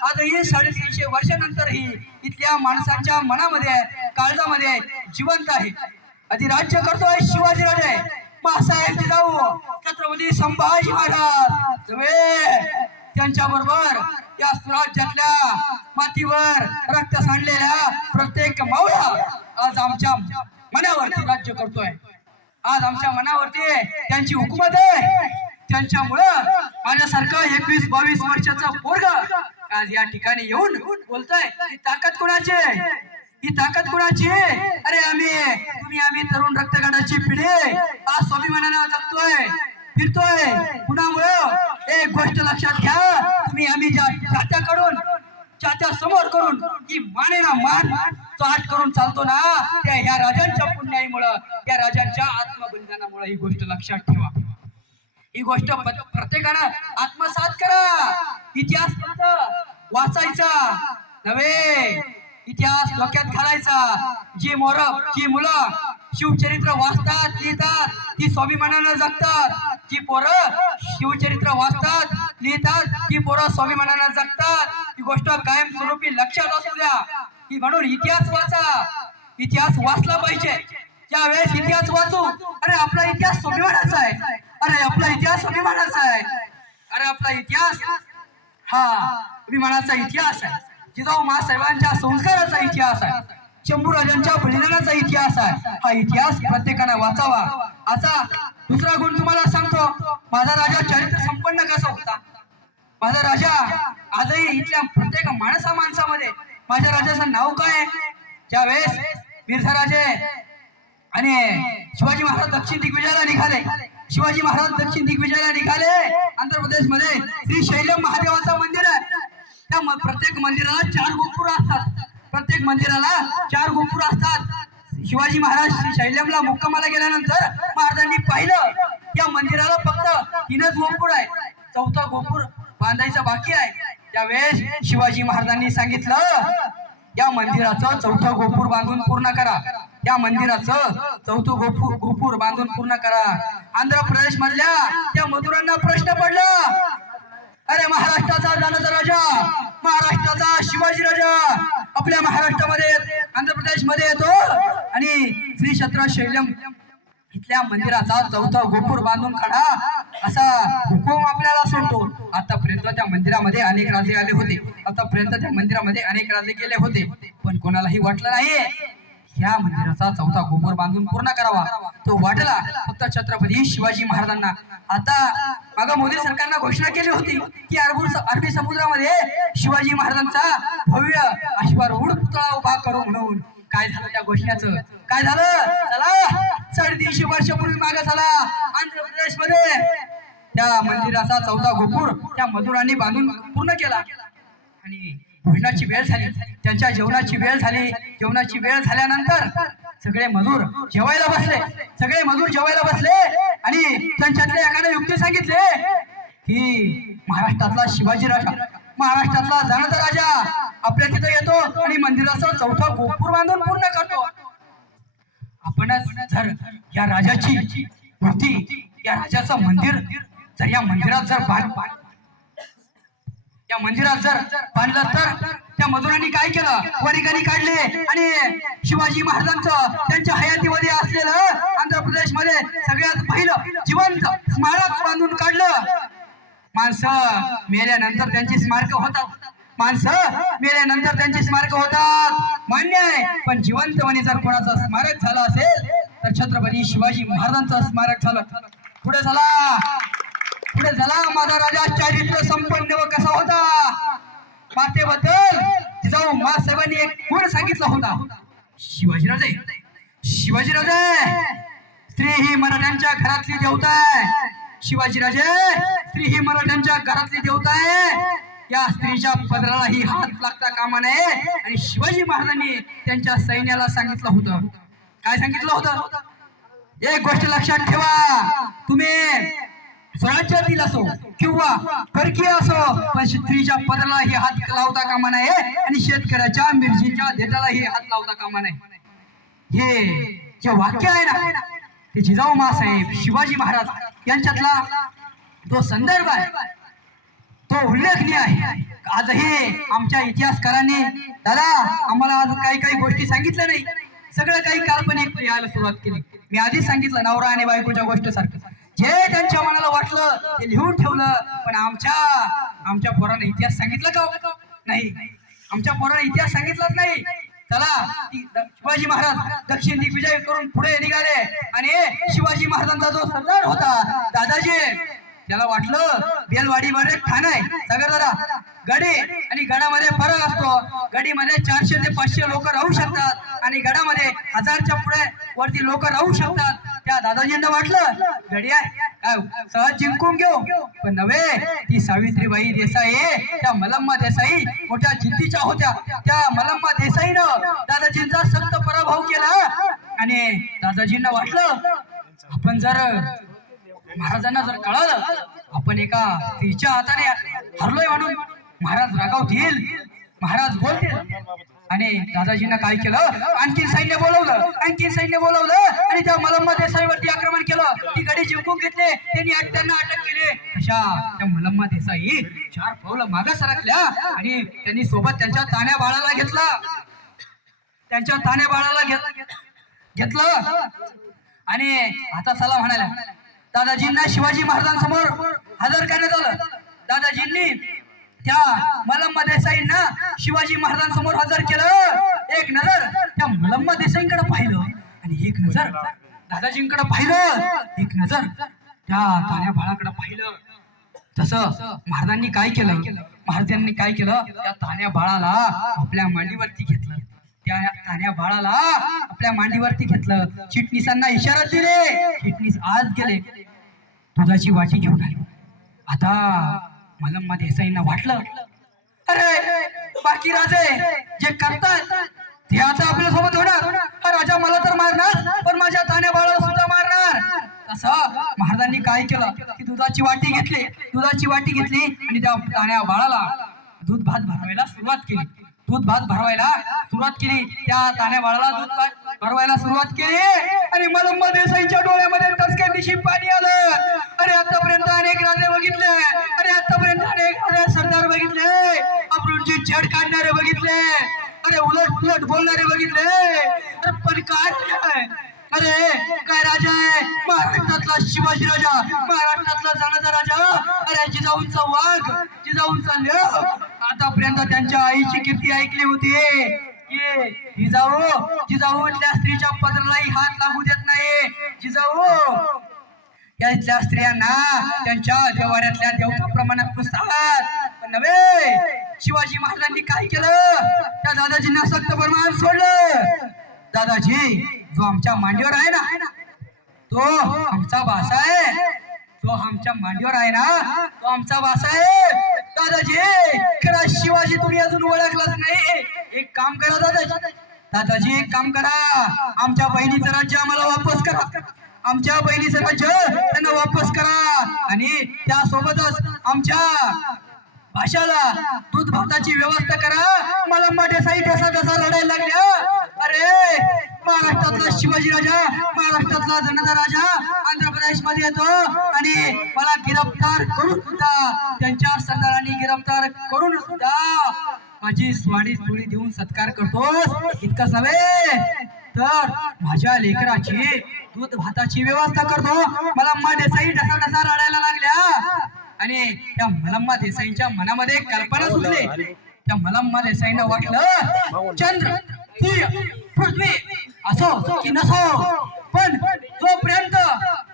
आजही 350 वर्षानंतरही इथल्या माणसांच्या मनामध्ये, काळजामध्ये जिवंत आहे. अधिराज्य करतोय शिवाजी राजे, मासाहेब जिजाऊ, छत्रपती संभाजी महाराज. त्यांच्या बरोबर या स्वराज्यातल्या मातीवर रक्त सांडलेल्या प्रत्येक मावळा आज आमच्या मनावरती राज्य करतोय. आज आमच्या मनावरती त्यांची हुकूमत आहे. त्यांच्यामुळं माझ्यासारखं 21-22 वर्षाचा पोरगा आज या ठिकाणी येऊन बोलतोय. ही ताकद कोणाची आहे? ही ताकद कोणाची? अरे आम्ही तरुण रक्तगटाची पिढी आज स्वाभिमानाने जगतोय फिरतोय कुणामुळं? एक गोष्ट लक्षात घ्या, आम्ही चात्या समोर करून की माने ना मान चाट करून चालतो ना, त्या ह्या राजांच्या पुण्याईमुळं, त्या राजांच्या आत्मबलिदानामुळे ही गोष्ट लक्षात ठेवा. ही गोष्ट प्रत्येकानं आत्मसात करा. इतिहास फक्त वाचायचा नव्हे, इतिहास डोक्यात घालायचा. जी मुलं शिवचरित्र वाचतात लिहितात ती स्वाभिमानानं जगतात. जी पोरं शिवचरित्र वाचतात लिहितात ती पोरं स्वाभिमानानं जगतात. ही गोष्ट कायमस्वरूपी लक्षात असू द्या. की म्हणून इतिहास वाचा, इतिहास वाचला पाहिजे. ज्या वेळेस इतिहास वाचू, अरे आपला इतिहास स्वाभिमानाचा आहे, अरे आपला इतिहास अभिमानाचा आहे, अरे आपला इतिहास हा अभिमानाचा इतिहास आहे. जिजाऊ मासाहेबांच्या संस्काराचा इतिहास आहे, शंभूराजांच्या बलिदानाचा इतिहास आहे. हा इतिहास प्रत्येकाने वाचावा. आता दुसरा गुण तुम्हाला सांगतो. माझा राजा चरित्र संपन्न कसा होता. माझा राजा आजही इथल्या प्रत्येक माणसामध्ये माझ्या राजाचं नाव काय? ज्या वेळेस बिरसाराजे आणि शिवाजी महाराज दक्षिण दिग्विजयाला निघाले, शिवाजी महाराज दक्षिण दिग्विजयाला निघाले, आंध्र प्रदेश मध्ये श्री शैलम महादेवाचं मंदिर आहे. त्या प्रत्येक मंदिराला 4 गोपुर असतात. प्रत्येक मंदिराला 4 गोपुर असतात. शिवाजी महाराज श्री शैलमला मुक्कामाला गेल्यानंतर महाराजांनी पाहिलं त्या मंदिराला फक्त 3च गोपुर आहे, 4था गोपुर बांधायचा बाकी आहे. त्यावेळेस शिवाजी महाराजांनी सांगितलं या मंदिराचं 4थं गोपुर बांधून पूर्ण करा. त्या मंदिराचं 4थं गोपुर बांधून पूर्ण करा. आंध्र प्रदेश मधल्या त्या मजुरांना प्रश्न पडला, अरे महाराष्ट्राचा जाणता राजा, महाराष्ट्राचा शिवाजी राजा आपल्या महाराष्ट्रामध्ये आंध्र प्रदेश मध्ये येतो आणि श्री छत्र शैलम इथल्या मंदिराचा 4थं गोपुर बांधून काढा असा हुकूम आपल्याला सोडतो. आतापर्यंत त्या मंदिरामध्ये अनेक राजे आले होते, आतापर्यंत त्या मंदिरामध्ये अनेक राजे गेले होते, पण कोणालाही वाटलं नाही या मंदिराचा 4था गोपुर बांधून पूर्ण करावा. तो वाटला फक्त छत्रपती शिवाजी महाराजांना. आता माग मोदी सरकारनं घोषणा केली होती की अरबी समुद्रामध्ये शिवाजी महाराजांचा भव्य अश्वारूढ पुतळा उभा करू म्हणून. काय झालं त्या घोषणाचं? काय झालं? चला 350 वर्षापूर्वी मागे चला, आंध्र प्रदेश मध्ये त्या मंदिराचा 4था गोपुर त्या मजुरांनी बांधून पूर्ण केला. आणि भोजनाची वेळ झाली, त्यांच्या जेवणाची वेळ झाली. जेवणाची वेळ झाल्यानंतर सगळे मजूर जेवायला बसले आणि त्यांच्यातले एकाने युक्ती सांगितले की महाराष्ट्रातला शिवाजी राजा, महाराष्ट्रातला जाणता राजा आपल्या तिथे येतो आणि मंदिराचा 4था गोपुर बांधून पूर्ण करतो. आपणच जर या राजाची मूर्ती, या राजाचं मंदिर जर या मंदिरात जर बांधलं तर त्या मजुरांनी काय केलं? वरिगाणी काढले आणि शिवाजी महाराजांचं त्यांच्या हयातीमध्ये असलेलं आंध्र प्रदेश मध्ये सगळ्यात पहिलं जिवंत स्मारक बांधून काढलं. माणसं मेल्यानंतर त्यांची स्मारक होतात, मान्य आहे, पण जिवंतपणे जर कोणाचं स्मारक झालं असेल तर छत्रपती शिवाजी महाराजांचं स्मारक झालं. पुढे झाला माझा राजा चरित्र संपन्न व कसा होता. मातेबद्दल जिजाऊ मासाहेबांनी एक गुण सांगितला होता. शिवाजीराजे स्त्री ही मराठ्यांच्या घरातली देवता आहे. शिवाजीराजे स्त्री ही मराठ्यांच्या घरातली देवता आहे. या स्त्रीच्या पदरालाही हात लागता कामा नये. आणि शिवाजी महाराजांनी त्यांच्या सैन्याला सांगितलं होतं. काय सांगितलं होतं? एक गोष्ट लक्षात ठेवा, तुम्ही स्वराज्यातील असो किंवा परकीय असो, पण स्त्रीच्या पदरालाही हात लावता कामा नये आणि शेतकऱ्याच्या मिरचीच्या देठालाही हात लावता कामा नये. हे जे वाक्य आहे ना, ते जिजाऊ मासाहेब शिवाजी महाराज यांच्यातला तो संदर्भ आहे, तो उल्लेखनीय आहे. आजही आमच्या इतिहासकारांनी दादा आम्हाला आज काही गोष्टी सांगितल्या नाही, सगळं काही काल्पनिक लिहायला सुरुवात केली. मी आधीच सांगितलं नवरा आणि बायकोच्या गोष्ट सारखं जे त्यांच्या मनाला वाटलं ते लिहून ठेवलं. पण आमच्या पोराने इतिहास सांगितलं का? नाही, आमच्या पोराने इतिहास सांगितलाच नाही. चला शिवाजी महाराज दक्षिण दिग्विजय करून पुढे निघाले आणि शिवाजी महाराजांचा जो सरदार होता दादाजी, त्याला वाटलं बेलवाडीमध्ये ठाण आहे. सगळं जरा गडी आणि गडामध्ये फरक असतो. गडीमध्ये 400 ते 500 लोक राहू शकतात आणि गडामध्ये 1000च्या पुढे वरती लोक राहू शकतात. त्या दादाजींना वाटलं गडी आहे काय सहज जिंकून घेऊ, पण नव्हे, ती सावित्रीबाई देसाई त्या मलम्मा देसाई मोठ्या जिद्दीच्या होत्या. त्या मलम्मा देसाईनं दादाजींचा सक्त पराभव केला आणि दादाजींना वाटलं आपण जर महाराजांना जर कळालं आपण एका स्त्रीच्या हाताने हरलोय म्हणून महाराज रागावतील, महाराज बोलतील. आणि दादाजींना काय केलं, आणखी सैन्य बोलवलं आणि त्या मलम्मा देसाईवरती आक्रमण केलं. ती गडी जिंकून घेतले, त्यांना अटक केली. अशा त्या मलम्मा देसाई 4 पावलं मागे सरकल्या आणि त्यांनी सोबत त्यांच्या तान्या बाळाला घेतलं आणि आता चला म्हणाल्या. दादाजींना शिवाजी महाराजांसमोर हजर करण्यात आलं. दादाजींनी त्या मलम्मा देसाईंना शिवाजी महाराजांसमोर हजर केलं. एक नजर त्या मलम्मा देसाईंकडे पाहिलं आणि एक नजर दादाजींकडे पाहिलं, एक नजर त्या तान्या बाळाकडे पाहिलं. तसं महाराजांनी काय केलं, त्या तान्या बाळाला आपल्या मांडीवरती घेतलं. चिटणीसांना इशारा दिले. चिटणीस आज गेले दुधाची वाटी घेऊन आले. आता मलम्मा देसाईंना वाटलं अरे बाकी राजे जे करतात ते आता आपल्या सोबत होणार. हा राजा मला तर मारणार पण माझ्या तान्या बाळाला सुद्धा मारणार. तसं महाराजांनी काय केलं की दुधाची वाटी घेतली आणि त्या तान्या बाळाला दूध भात भरवायला सुरुवात केली. त्या तान्या बाळाला दूध भात भरवायला सुरुवात केली आणि मलम्मा देसाईच्या डोळ्यामध्ये टचक्या दिशी पाणी आलं. अरे आतापर्यंत अनेक राजे बघितले, सरदार बघितले, अब्रूंची छेड काढणारे बघितले, अरे उलट बोलणारे बघितले, पण काय अरे काय राजा आहे महाराष्ट्रातला शिवाजी राजा, महाराष्ट्रातला जाणारा राजा. अरे जिजाऊंचा वाघ, जिजाऊंचा लेख. आतापर्यंत त्यांच्या आईची कीर्ती ऐकली होती की जिजाऊ इथल्या स्त्रीच्या पदरालाही हात लागू देत नाही. जिजाऊ या इथल्या स्त्रियांना त्यांच्या देवाऱ्यातल्या देवताप्रमाणे पुजतात. पण नव्हे, शिवाजी महाराजांनी काय केलं, त्या दादाजींना सक्त फरमान सोडलं. दादाजी जो आमच्या मांडीवर आहे ना तो आमचा बासा आहे, दादाजी खरा शिवाजी तुम्ही अजून ओळखलाच नाही. एक काम करा दादाजी, एक काम करा, आमच्या बहिणीचं राज्य आम्हाला वापस करा, त्यांना वापस करा आणि त्यासोबतच आमच्या भाषाला दूध भाताची व्यवस्था करा. मलम्मा देसाई जसा लढायला लागल्या. अरे महाराष्ट्रातला शिवाजी राजा, महाराष्ट्रातला जनता राजा आंध्र प्रदेश मध्ये येतो आणि मला गिरफ्तार करून सुद्धा, त्यांच्या सरदारांनी गिरफ्तार करून सुद्धा माझी स्वाडी चोळी देऊन सत्कार करतोस. इतकंच नव्हे तर माझ्या लेकराची दूध भाताची व्यवस्था करतो. मलम्मा देसाई ढसा रडायला लागल्या आणि त्या मलम्मा देसाईंच्या मनामध्ये कल्पना सुचली. त्या मलम्मा देसाईंना वाटलं चंद्र, सूर्य, पृथ्वी असो की नसो, पण जोपर्यंत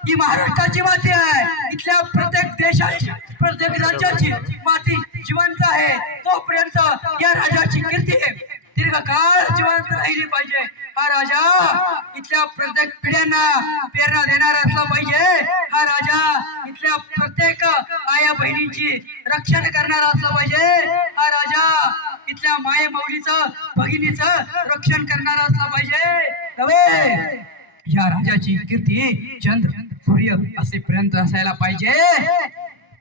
ही महाराष्ट्राची माती आहे, इथल्या प्रत्येक देशाची, प्रत्येक राज्याची माती जिवंत आहे, तोपर्यंत या राजाची कीर्ती दीर्घकाळ जिवंत राहिली पाहिजे. हा राजा इथल्या प्रत्येक पिढ्यांना प्रेरणा देणारा असला पाहिजे. हा राजा इथल्या प्रत्येक आया बहिणींची रक्षण करणारा असला पाहिजे. हा राजा इथल्या माये माऊलीचं, भगिनीचं रक्षण करणारा असला पाहिजे. नव्हे, या राजाची कीर्ती चंद्र, सूर्य असेपर्यंत असायला पाहिजे.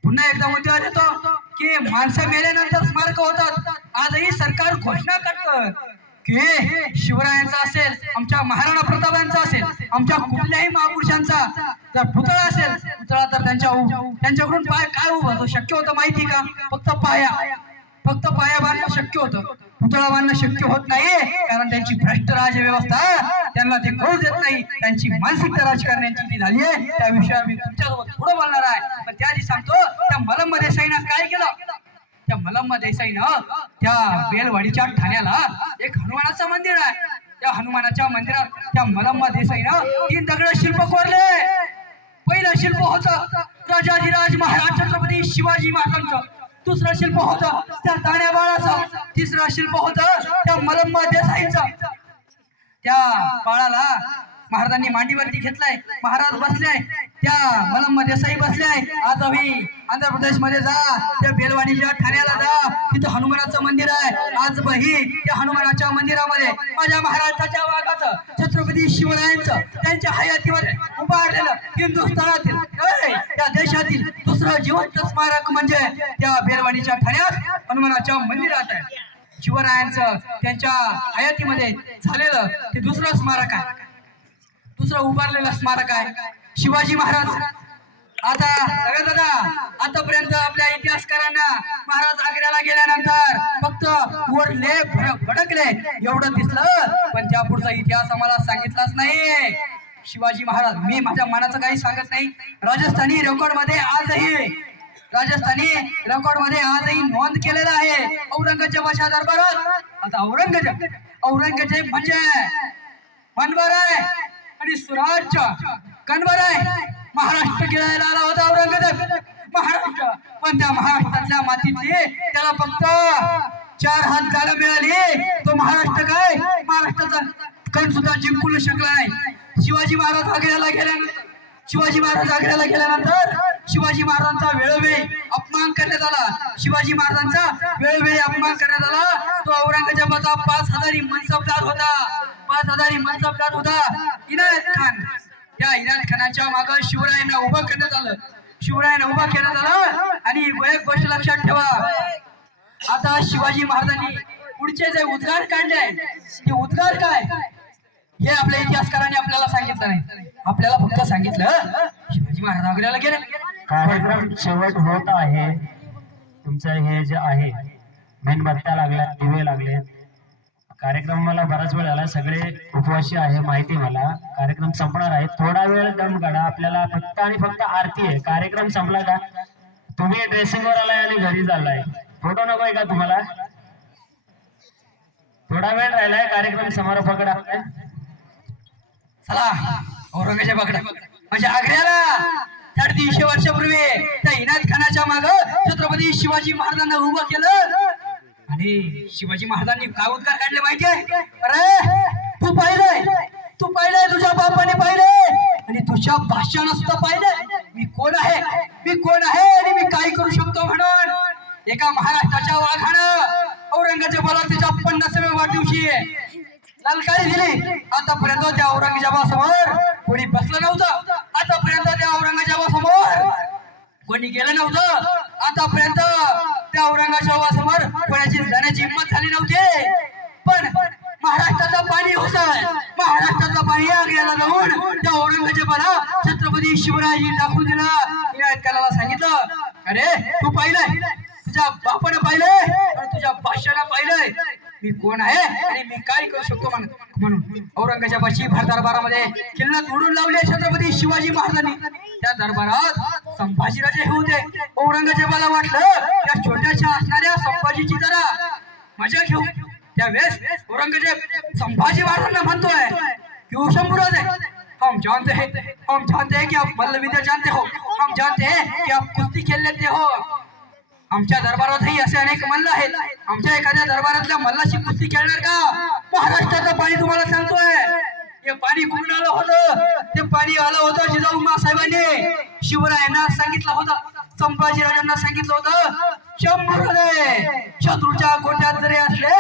पुन्हा एकदा मुद्द्यावर येतो की माणसं मेल्यानंतर स्मारक होतात. आजही सरकार घोषणा करतं की शिवरायांचा असेल, आमच्या महाराणा प्रतापांचा असेल, आमच्या कुठल्याही महापुरुषांचा जर पुतळा असेल, पुतळा तर त्यांच्याकडून काय उभं शक्य होतं माहिती का? फक्त पाया बांधणं शक्य होतं, पुतळा बांधणं शक्य होत नाही. कारण त्यांची भ्रष्ट राज व्यवस्था त्यांना ते कळू देत नाही. त्यांची मानसिकता राजकारण्यांची जी झाली आहे त्या विषयावर मी तुमच्यासोबत पुढे बोलणार आहे. पण त्याआधी सांगतो, त्या मलम्मा देसाईनं काय केलं? त्या मलम्मा देसाईनं त्या बेलवाडीच्या ठाण्याला एक हनुमानाचं मंदिर आहे. त्या हनुमानाच्या मंदिरात त्या मलम्मा देसाईनं 3 दगड शिल्प कोरले. पहिलं शिल्प होतं राजाधिराज महाराज छत्रपती शिवाजी महाराजांचं, दुसरं शिल्प होतं त्या ताण्या बाळाचं, तिसरं शिल्प होतं त्या मलम्मा देसाईचं. त्या बाळाला महाराजांनी मांडीवरती घेतलाय, महाराज बसले, त्या मलम्मा देसाई बसलाय. आजही आंध्र प्रदेश मध्ये जा, त्या बेलवाडीच्या ठाण्याला जा, तिथं हनुमानाचं मंदिर आहे. आजही त्या हनुमानाच्या मंदिरामध्ये माझ्या महाराष्ट्राच्या वाघाचं छत्रपती शिवरायांचं त्यांच्या हयातीमध्ये उभारलेलं हिंदुस्थानातील त्या देशातील दुसरं जिवंत स्मारक म्हणजे त्या बेलवाडीच्या ठाण्यात हनुमानाच्या मंदिरात आहे. शिवरायांचं त्यांच्या हयातीमध्ये झालेलं ते दुसरं स्मारक आहे, दुसरं उभारलेलं स्मारक आहे. शिवाजी महाराज आता दादा आतापर्यंत आपल्या इतिहासकारांना महाराज आग्र्याला गेल्यानंतर फक्त ओढले भडकले एवढं दिसलं, पण त्या पुढचा इतिहास आम्हाला सांगितलाच नाही. शिवाजी महाराज, मी माझ्या मनाचं काही सांगत नाही, राजस्थानी रेकॉर्ड मध्ये आजही नोंद केलेलं आहे औरंगजेबाच्या दरबारात. आता औरंगजेब म्हणजे मनवर आहे आणि सुराज्य कणवर आहे. महाराष्ट्र गिळायला आला होता औरंगजेब, महाराष्ट्र, पण त्या महाराष्ट्रातल्या मातीतली त्याला फक्त 4 हात जागा मिळाली. तो महाराष्ट्र काय, महाराष्ट्राचा कण सुद्धा जिंकू शकला नाही. शिवाजी महाराज आग्र्याला गेल्यानंतर शिवाजी महाराजांचा वेळोवेळी अपमान करण्यात आला. तो औरंगजेबाचा 5,000 मनसबदार होता. इनायत खान, या इनायत खानाच्या मागे शिवरायांना उभं करण्यात आलं. आणि एक गोष्ट लक्षात ठेवा, आता शिवाजी महाराजांनी पुढचे जे उद्गार काढले ते उद्गार काय हे आपल्या इतिहासकारांनी आपल्याला सांगितलं नाही. आपल्याला फक्त सांगितलं शिवाजी महाराज आग्र्याला गेले. कार्यक्रम शेवट होत आहे. तुमचं हे जे आहे मेणबत्त्या लागल्या, दिवे लागले. कार्यक्रम मला बराच वेळ झाला, सगळे उपवासी आहे माहिती मला. कार्यक्रम संपणार आहे, थोडा वेळ दम काढा. आपल्याला फक्त आणि फक्त आरती आहे. कार्यक्रम संपला का तुम्ही ड्रेसिंगवर आलाय आणि घरी चाललाय. फोटो नकोय का तुम्हाला? थोडा वेळ राहिलाय, कार्यक्रम समारोपाकडे. चला औरंगजेबाकडे म्हणजे आग्र्याला 350 वर्षापूर्वी त्या इनायत खानाच्या माग छत्रपती शिवाजी महाराजांना उभं केलं. आणि शिवाजी महाराजांनी काय उद्गार काढले माहितीये? अरे तू पाहिलंय, तुझ्या बापाने पाहिलंय आणि तुझ्या भाषा नसतं पाहिलंय मी कोण आहे आणि मी काय करू शकतो म्हणून. एका महाराष्ट्राच्या वाघानं औरंगजेबाला त्याच्या 50व्या वाढदिवशी ललकारी दिली. आतापर्यंत त्या औरंगजेबासमोर कोणी बसलं नव्हतं, आतापर्यंत त्या औरंगजेबासमोर कोणी गेलं नव्हतं, आतापर्यंत त्या औरंगजेबासमोर कोणाची जाण्याची हिंमत झाली नव्हती. पण महाराष्ट्राचं पाणी होतं, महाराष्ट्राचं पाणी आग्र्याला जाऊन त्या औरंगजेबाला छत्रपती शिवरायांनी दाखवून दिला. इनायत खानाला सांगितलं, अरे तू पाहिलंय, तुझ्या बापानं पाहिलंय आणि तुझ्या भाषानं पाहिलंय मी कोण आहे आणि मी काय करू शकतो म्हणून. औरंगजेबाची भर दरबारामध्ये किल्लत उडून लावली छत्रपती शिवाजी महाराजांनी. त्या दरबारात संभाजीराजे हे होते. औरंगजेबाला वाटलं त्या छोट्याशा असणाऱ्या संभाजीची जरा मजा घेऊ. त्यावेळेस औरंगजेब संभाजी महाराजांना म्हणतोय की शंभूराजे, हम जानते हैं कि आप मल्लविद्या जानते हो, हम जानते हैं कि आप कुस्ती खेल लेते हो. आमच्या दरबारातही असे अनेक मल्ल आहेत, आमच्या एखाद्या दरबारातल्या मल्लाशी कुस्ती खेळणार का? महाराष्ट्राचं पाणी तुम्हाला सांगतोय, हे पाणी कुठून आलं होतं? ते पाणी आलं होतं जिजाऊ साहेबांनी शिवरायांना सांगितलं होतं, संभाजीराजांना सांगितलं होतं, शंभूराजे शत्रूच्या गोट्यात जरी असले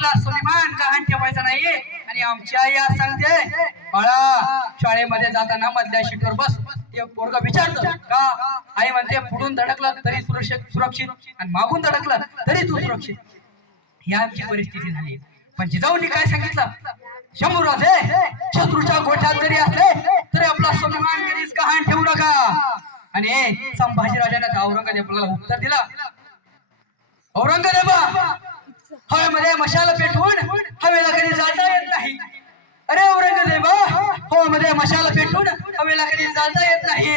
तर स्वाभिमान गहाण ठेवायचा नाही. आणि आमची आई आज सांगते, बाळा शाळेमध्ये जाताना मधल्या सीटवर बस. ते पोरगा विचारतं का? आई म्हणते पुढून धडकलं तरी सुरक्षित आणि मागून धडकलं तरी तू सुरक्षित. ही आमची परिस्थिती झाली. पण जिजाऊंनी काय सांगितलं? शंभूराजे शत्रूच्या गोठ्यात जरी असले तरी आपला स्वाभिमान कधीच गहाण ठेवू नका. आणि संभाजीराजाने औरंगजेबाला उत्तर दिलं, औरंगजेबा हवेमध्ये मशाल पेटवून हवेला कधी जाळता येत नाही. अरे औरंगजेबा, हवेमध्ये मशाल पेटवून हवेला कधी जाळता येत नाही.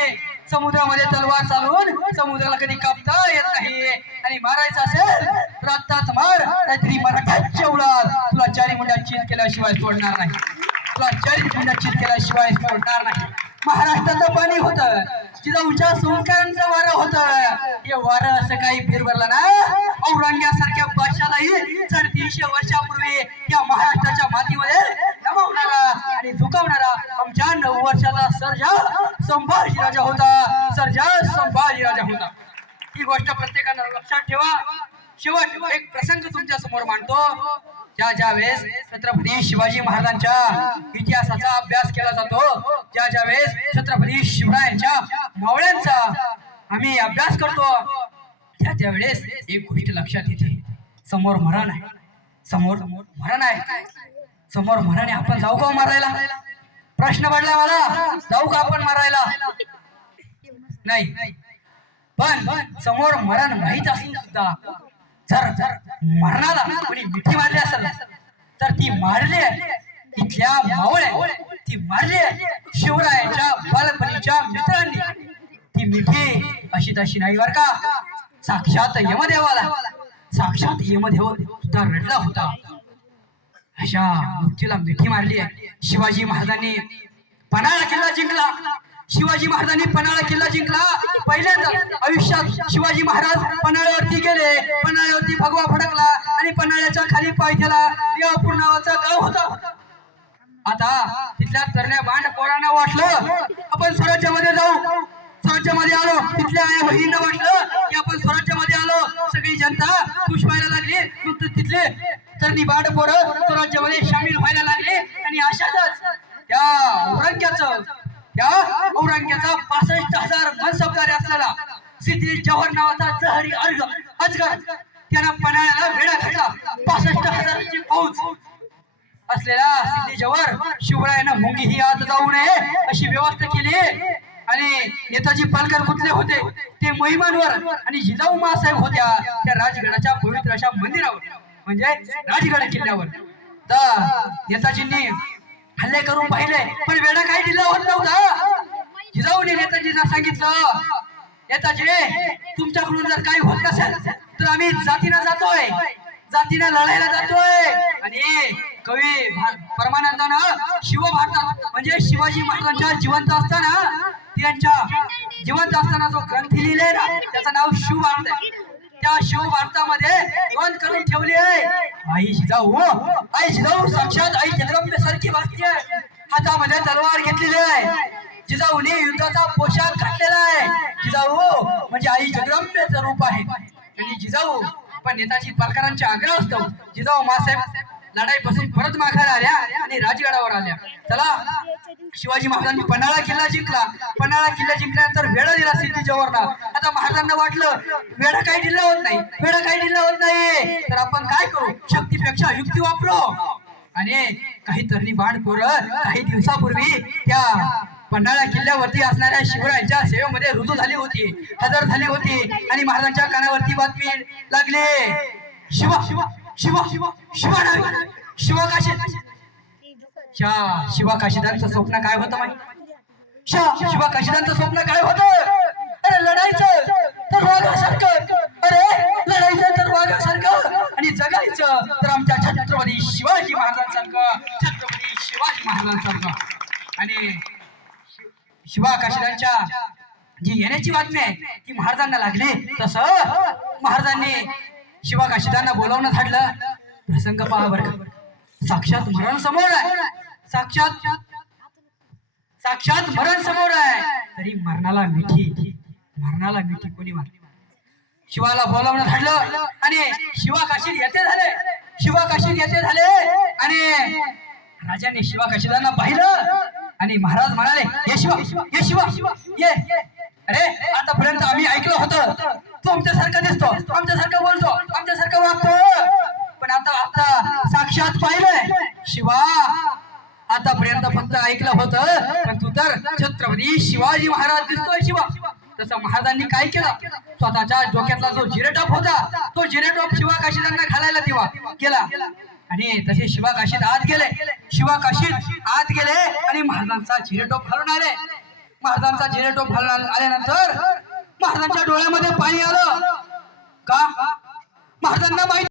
समुद्रामध्ये तलवार चालवून समुद्राला कधी कापता येत नाही. आणि मारायचं असेल तर आत्ताच मार, नाहीतरी मराठ्यात जेवलात तुला 4 मुंड्या चित केल्याशिवाय सोडणार नाही. महाराष्ट्राचं पाणी होतं, जिजाऊच्या संस्कारांचं वारं होतं. हे वारं असं काही फिरवरलं ना, औरंग्यासारख्या बादशालाही 350 वर्षापूर्वी या महाराष्ट्राच्या मातीमध्ये नमवणारा आणि झुकवणारा आमच्या 9 वर्षाचा सर्जा संभाजीराजा होता. सर्जा संभाजीराजा होता. ही गोष्ट प्रत्येकानं लक्षात ठेवा. शेवट एक प्रसंग तुमच्या समोर मांडतो. ज्या वेळेस छत्रपती शिवाजी महाराजांच्या इतिहासाचा अभ्यास केला जातो, ज्या वेळेस छत्रपती शिवरायांच्या मावळ्यांचा आम्ही अभ्यास करतो, त्या वेळेस एक गोष्ट लक्षात येते. समोर मरण आहे, समोर मरण आहे, समोर मरण आहे. आपण जाऊ का मारायला? प्रश्न पडला मला, जाऊ का आपण मारायला? नाही. पण समोर मरण माहीत असून सुद्धा जर मरणाला कोणी मिठी मारली असेल तर ती मारली इथल्या मावळ्या, ती मारली शिवरायांच्या बालपणीच्या मित्रांनी. ती मिठी अशी तशी नाही बर का, साक्षात यमदेवाला, साक्षात यमदेव सुद्धा रडला होता. अशा मृत्यूला मिठी मारली आहे. शिवाजी महाराजांनी पन्हाळा किल्ला जिंकला. शिवाजी महाराजांनी पन्हाळा किल्ला जिंकला. पहिल्यांदा आयुष्यात शिवाजी महाराज पन्हाळ्यावरती गेले. पन्हाळ्यावरती भगवा फडकला आणि पन्हाळ्याच्या खाली पाय ठेवला. देवपूर नावाचा गाव होता. आता तिथल्या तरण्या बांड पोरांना वाटलं आपण स्वराज्यामध्ये जाऊ. स्वराज्यामध्ये आलो. तिथल्या आया बहिणींना वाटलं की आपण स्वराज्यामध्ये आलो. सगळी जनता खुश व्हायला लागली. तिथले तरणी बांड पोरं स्वराज्यामध्ये सामील व्हायला लागले. आणि अशातच त्या औरंग्याचा 65,000 मनसबदारी असलेला सिद्धी जवाहर नावाचा जहरी अजगर त्यानं पन्हाळ्याला वेढा घातला. 65,000ची फौज असलेला सिद्धी जवाहर शिवरायानं मुंगी ही आत जाऊ नये अशी व्यवस्था केली. आणि नेताजी पालकर कुठले होते ते महिमांवर आणि जिजाऊ मासाहेब होत्या त्या राजगडाच्या पवित्र अशा मंदिरावर, म्हणजे राजगड किल्ल्यावर. तर नेताजींनी हल्ले करून पाहिले पण वेळा काही दिला होत नव्हता. जिजाऊने नेताजींना सांगितलं, नेताजी तुमच्याकडून जर काही होत नसेल तर आम्ही जातीनं जातोय, जातीनं लढायला जातोय. आणि कवी परमानंदानं शिवभारतात म्हणजे शिवाजी महाराजांच्या जिवंत असताना, त्यांच्या जिवंत असताना जो ग्रंथ लिहिलेला ना त्याचं नाव शिवभारत आहे. त्या शिवभारतामध्ये नोंद करून ठेवली आहे आई जिजाऊ. आई जिजाऊ साक्षात आई जगदंबे सारखी वाटते. हातामध्ये तलवार घेतलेली आहे. जिजाऊने युद्धाचा पोशाख घातलेला आहे. जिजाऊ म्हणजे आई जगदंबेचं रूप आहे. आणि जिजाऊ पण नेताजी पालकरांच्या आग्रह असतो. जिजाऊ मासाहेब लढाईपासून परत माघार आल्या आणि राजगडावर आल्या. चला, शिवाजी महाराजांनी पन्हाळा किल्ला जिंकला. पन्हाळा किल्ला जिंकल्यानंतर वेढा दिला सिद्धी जवाहरला. आता महाराजांना वाटलं वेढा काही दिला होत नाही, वेढा काही दिला होत नाही तर आपण काय करू, शक्तीपेक्षा युक्ती वापरू. आणि काही तरणी बाण पोरं काही दिवसापूर्वी त्या पन्हाळा किल्ल्यावरती असणाऱ्या शिवरायांच्या सेवेमध्ये रुजू झाली होती, हजर झाली होती. आणि महाराजांच्या कानावरती बातमी लागली, शिवा शिवा शिवा शिवा शिवा नाही शिवा काशी. शिवा काशीदांचं स्वप्न काय होतं माहिती? शिवा काशीदांचं स्वप्न काय होतं? अरे लढायचं तर वाघासारखं, अरे लढायचं तर वाघासारखं आणि जगायचं तर आमच्या छत्रपती शिवाजी महाराजांसारखं, छत्रपती शिवाजी महाराजांसारखं. आणि शिवा काशीदांच्या जी येण्याची बातमी आहे ती महाराजांना लागली. तसं महाराजांनी शिवा काशीदांना बोलावणं धाडलं. प्रसंग पहा बरं का, साक्षात मरण समोर आहे, साक्षात मरण समोर आहे तरी मरणाला मिठी कोणी मारली? शिवाला बोलावणं धाडलं आणि शिवा काशीद येते झाले. आणि राजांनी शिवा काशीदांना पाहिलं आणि महाराज म्हणाले, ये शिवा ये. अरे आतापर्यंत आम्ही ऐकलं होतं तो आमच्यासारखा दिसतो, आमच्यासारखं बोलतो, आमच्यासारखं वागतो, पण आता साक्षात पाहिलंय शिवा. आतापर्यंत फक्त ऐकलं होतं पण तू तर छत्रपती शिवाजी महाराज दिसतोय शिवा. तसं महाराजांनी काय केलं, स्वतःच्या डोक्यातला जो जिरेटॉप होता तो जिरेटॉप शिवा काशीदांना घालायला दिवा केला. आणि तसे शिवा काशीद आत गेले. आणि महाराजांचा जिरेटॉप घालून आले. महाराजांचा जिरेटॉप घालून आल्यानंतर महाराजांच्या डोळ्यामध्ये पाणी आलं का? महाराजांना माहिती